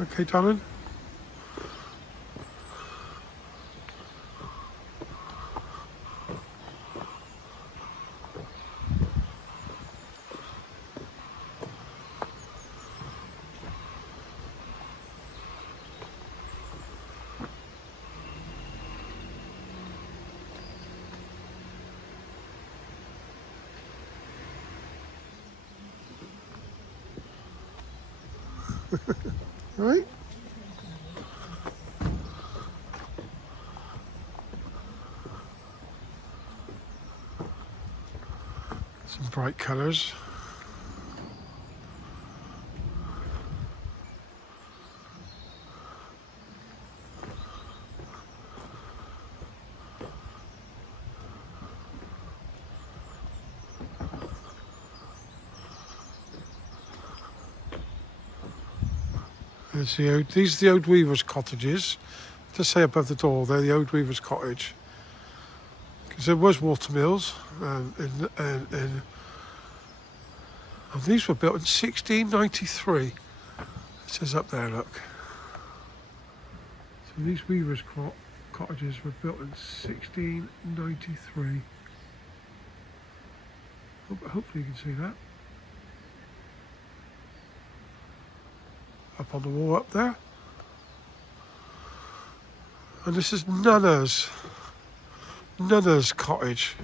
Okay, darling. Right. Some bright colours. These are the old weavers' cottages. Just say above the door, they're the old weavers' cottage. Because there was water mills, and these were built in 1693. It says up there, look. So these weavers' cottages were built in 1693. Hopefully you can see that. Up on the wall up there. And this is Nunna's cottage.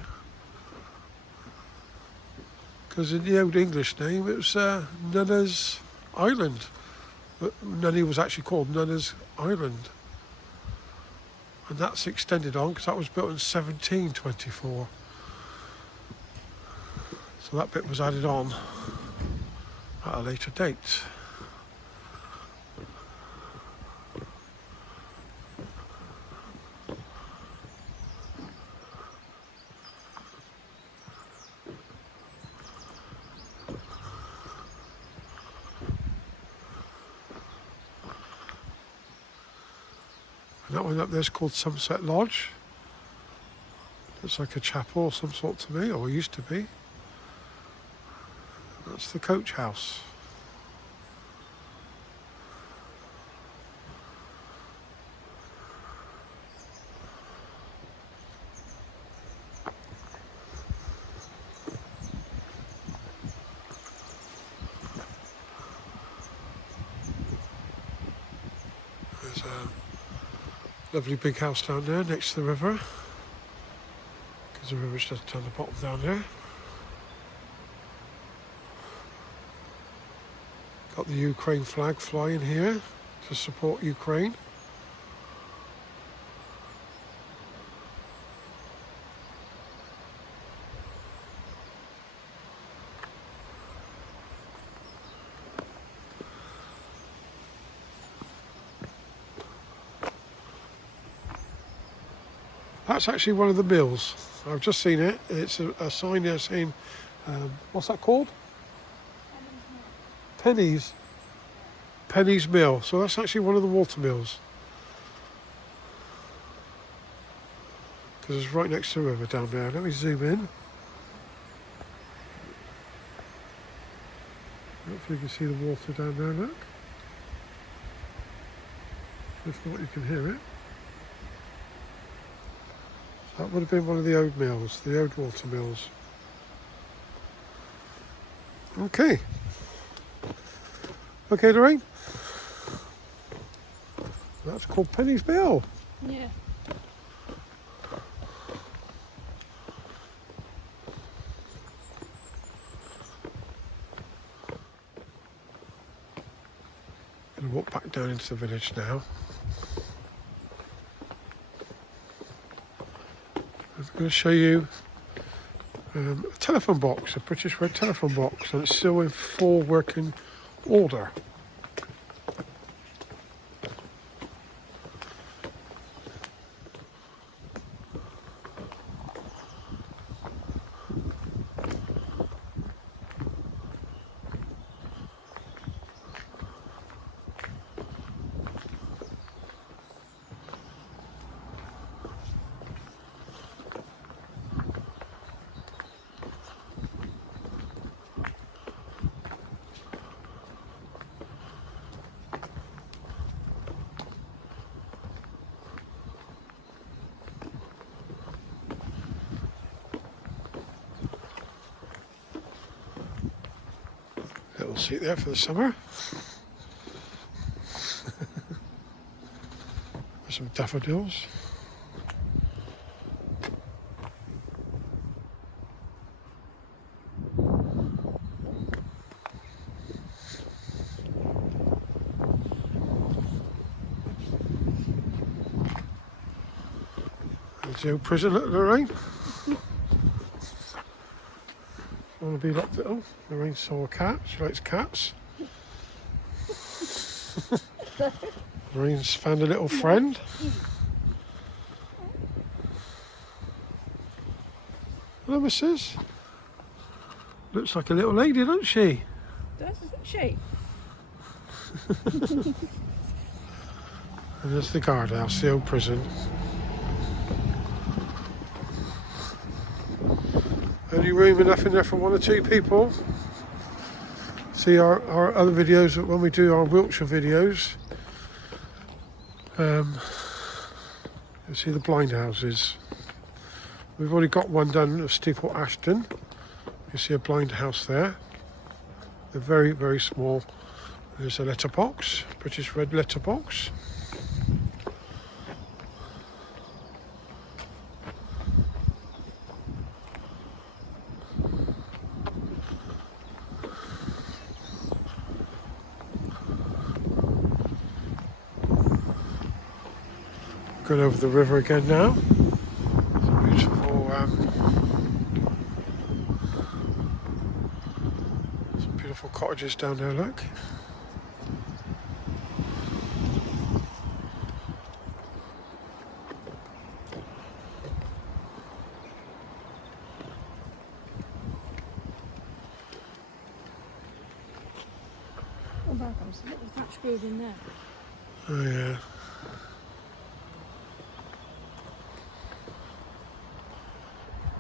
Because in the Old English name it was Nunna's Island. But Nunney was actually called Nunna's Island. And that's extended on because that was built in 1724. So that bit was added on at a later date. And that one up there is called Somerset Lodge. Looks like a chapel of some sort to me, or used to be. That's the coach house. There's a lovely big house down there next to the river, because the river's just down the bottom down there. Got the Ukraine flag flying here to support Ukraine. That's actually one of the mills. I've just seen it. It's a sign there saying, what's that called? Penny's Mill. So that's actually one of the water mills. Because it's right next to the river down there. Let me zoom in. Hopefully you can see the water down there, look. If not, you can hear it. That would have been one of the old mills, the old water mills. Okay. Okay, Lorraine. That's called Penny's Mill. Yeah. Gonna walk back down into the village now. I'm going to show you a telephone box, a British red telephone box, and it's still in full working order. Little seat there for the summer. There's some daffodils. There's the old prison, look, Lorraine. Want to be locked little. Lorraine saw a cat. She likes cats. Lorraine's found a little friend. Hello, missus. Looks like a little lady, doesn't she? Doesn't she? And there's the guardhouse, the old prison. Only room enough in there for one or two people. See our other videos when we do our Wiltshire videos. You see the blind houses. We've already got one done of Steeple Ashton. You see a blind house there. They're very, very small. There's a letterbox, British red letterbox. Going over the river again now. Some beautiful cottages down there, look. Oh, there comes a little thatch building there. Oh yeah.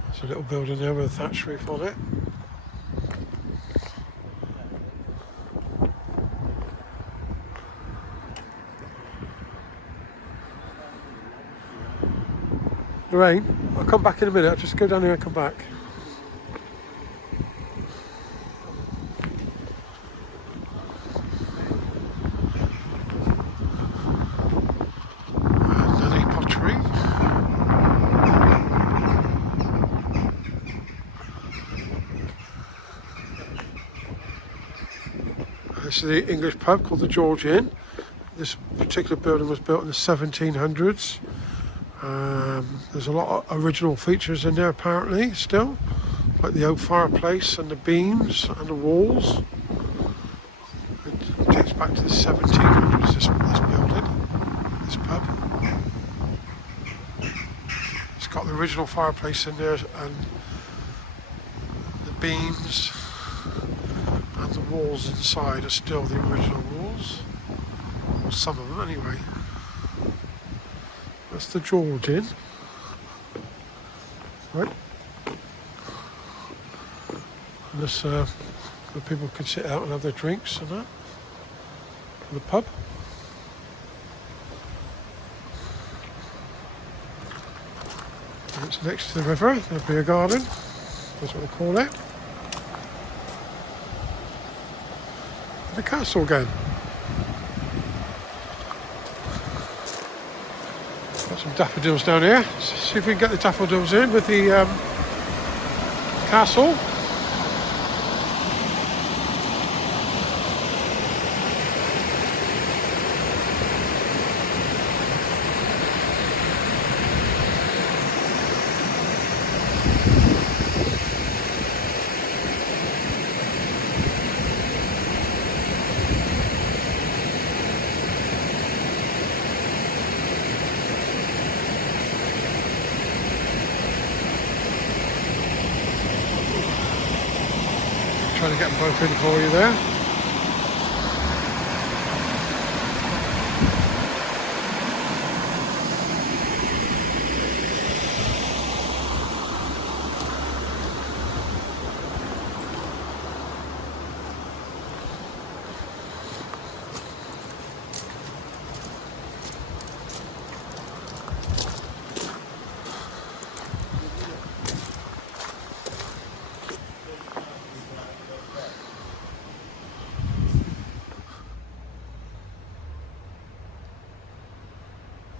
There's a little building there with a thatch roof on it. Lorraine, I'll come back in a minute. I'll just go down here and come back. Nunney pottery. This is the English pub called the George Inn. This particular building was built in the 1700s. There's a lot of original features in there apparently still, like the oak fireplace and the beams and the walls. It dates back to the 1700s, this building, this pub. It's got the original fireplace in there and the beams and the walls inside are still the original walls, or some of them anyway. That's the George Inn. Right. And this where people can sit out and have their drinks and that. The pub. And it's next to the river. There'll be a garden. That's what they call it. And the castle again. Got some daffodils down here. See if we can get the daffodils in with the castle. Trying to get them both in for you there.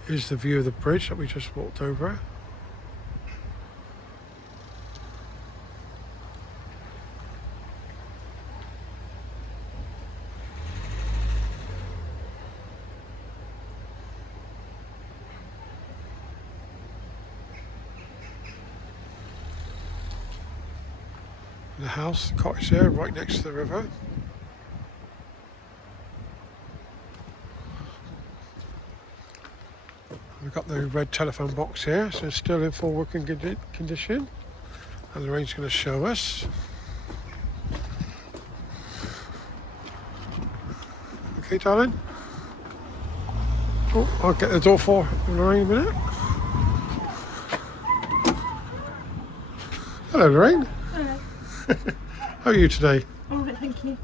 Here's the view of the bridge that we just walked over. The house, the cottage there, right next to the river. We've got the red telephone box here, so it's still in full working condition. And Lorraine's going to show us. Okay, darling? Oh, I'll get the door for Lorraine in a minute. Hello, Lorraine. Hello. How are you today? All right, thank you.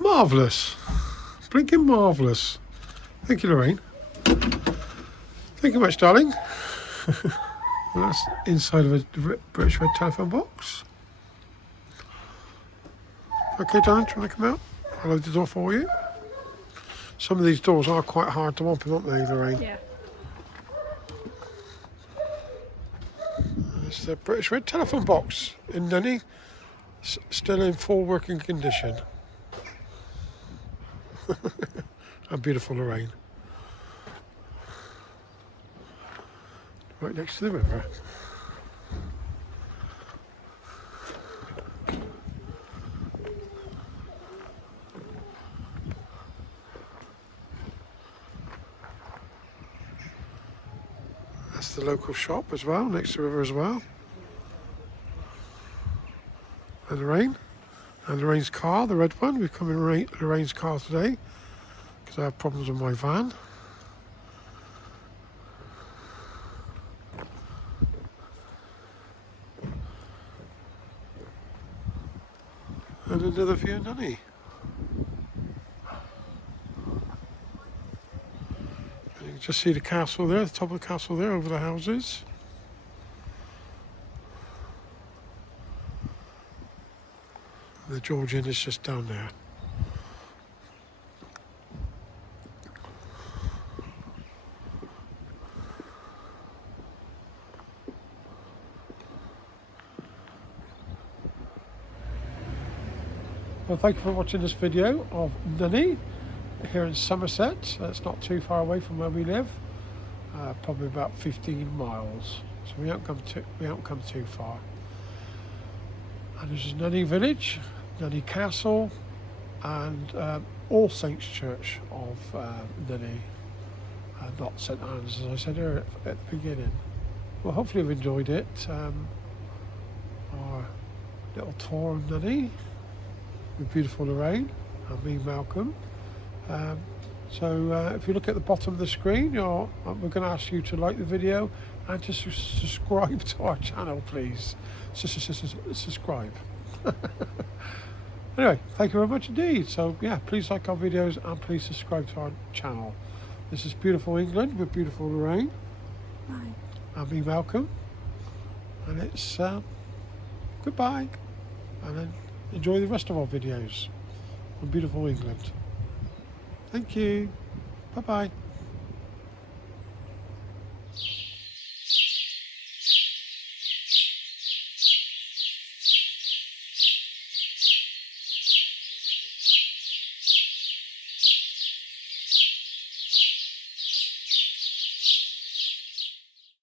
Marvellous. Blinking marvellous. Thank you, Lorraine. Thank you much, darling. Well, that's inside of a British Red telephone box. Okay, darling, do you want to come out? I'll open the door for you. Some of these doors are quite hard to open, aren't they, Lorraine? Yeah. It's the British Red telephone box in Nunney, still in full working condition. How beautiful, Lorraine. Right next to the river. That's the local shop as well, next to the river as well. And Lorraine. And Lorraine's car, the red one. We've come in Lorraine's car today because I have problems with my van. And another view of Nunney. And you can just see the castle there, the top of the castle there over the houses. And the George Inn is just down there. Well, thank you for watching this video of Nunney here in Somerset. It's not too far away from where we live, probably about 15 miles. So we haven't come too far. And this is Nunney Village, Nunney Castle, and All Saints Church of Nunney, not St Anne's, as I said earlier at the beginning. Well, hopefully you've enjoyed it. Our little tour of Nunney with beautiful Lorraine and me, Malcolm. So if you look at the bottom of the screen, we're going to ask you to like the video and to subscribe to our channel, please. Subscribe. Anyway, thank you very much indeed. So yeah, please like our videos and please subscribe to our channel. This is beautiful England with beautiful Lorraine. Bye. And me, Malcolm. And it's goodbye. And then enjoy the rest of our videos from beautiful England. Thank you. Bye-bye.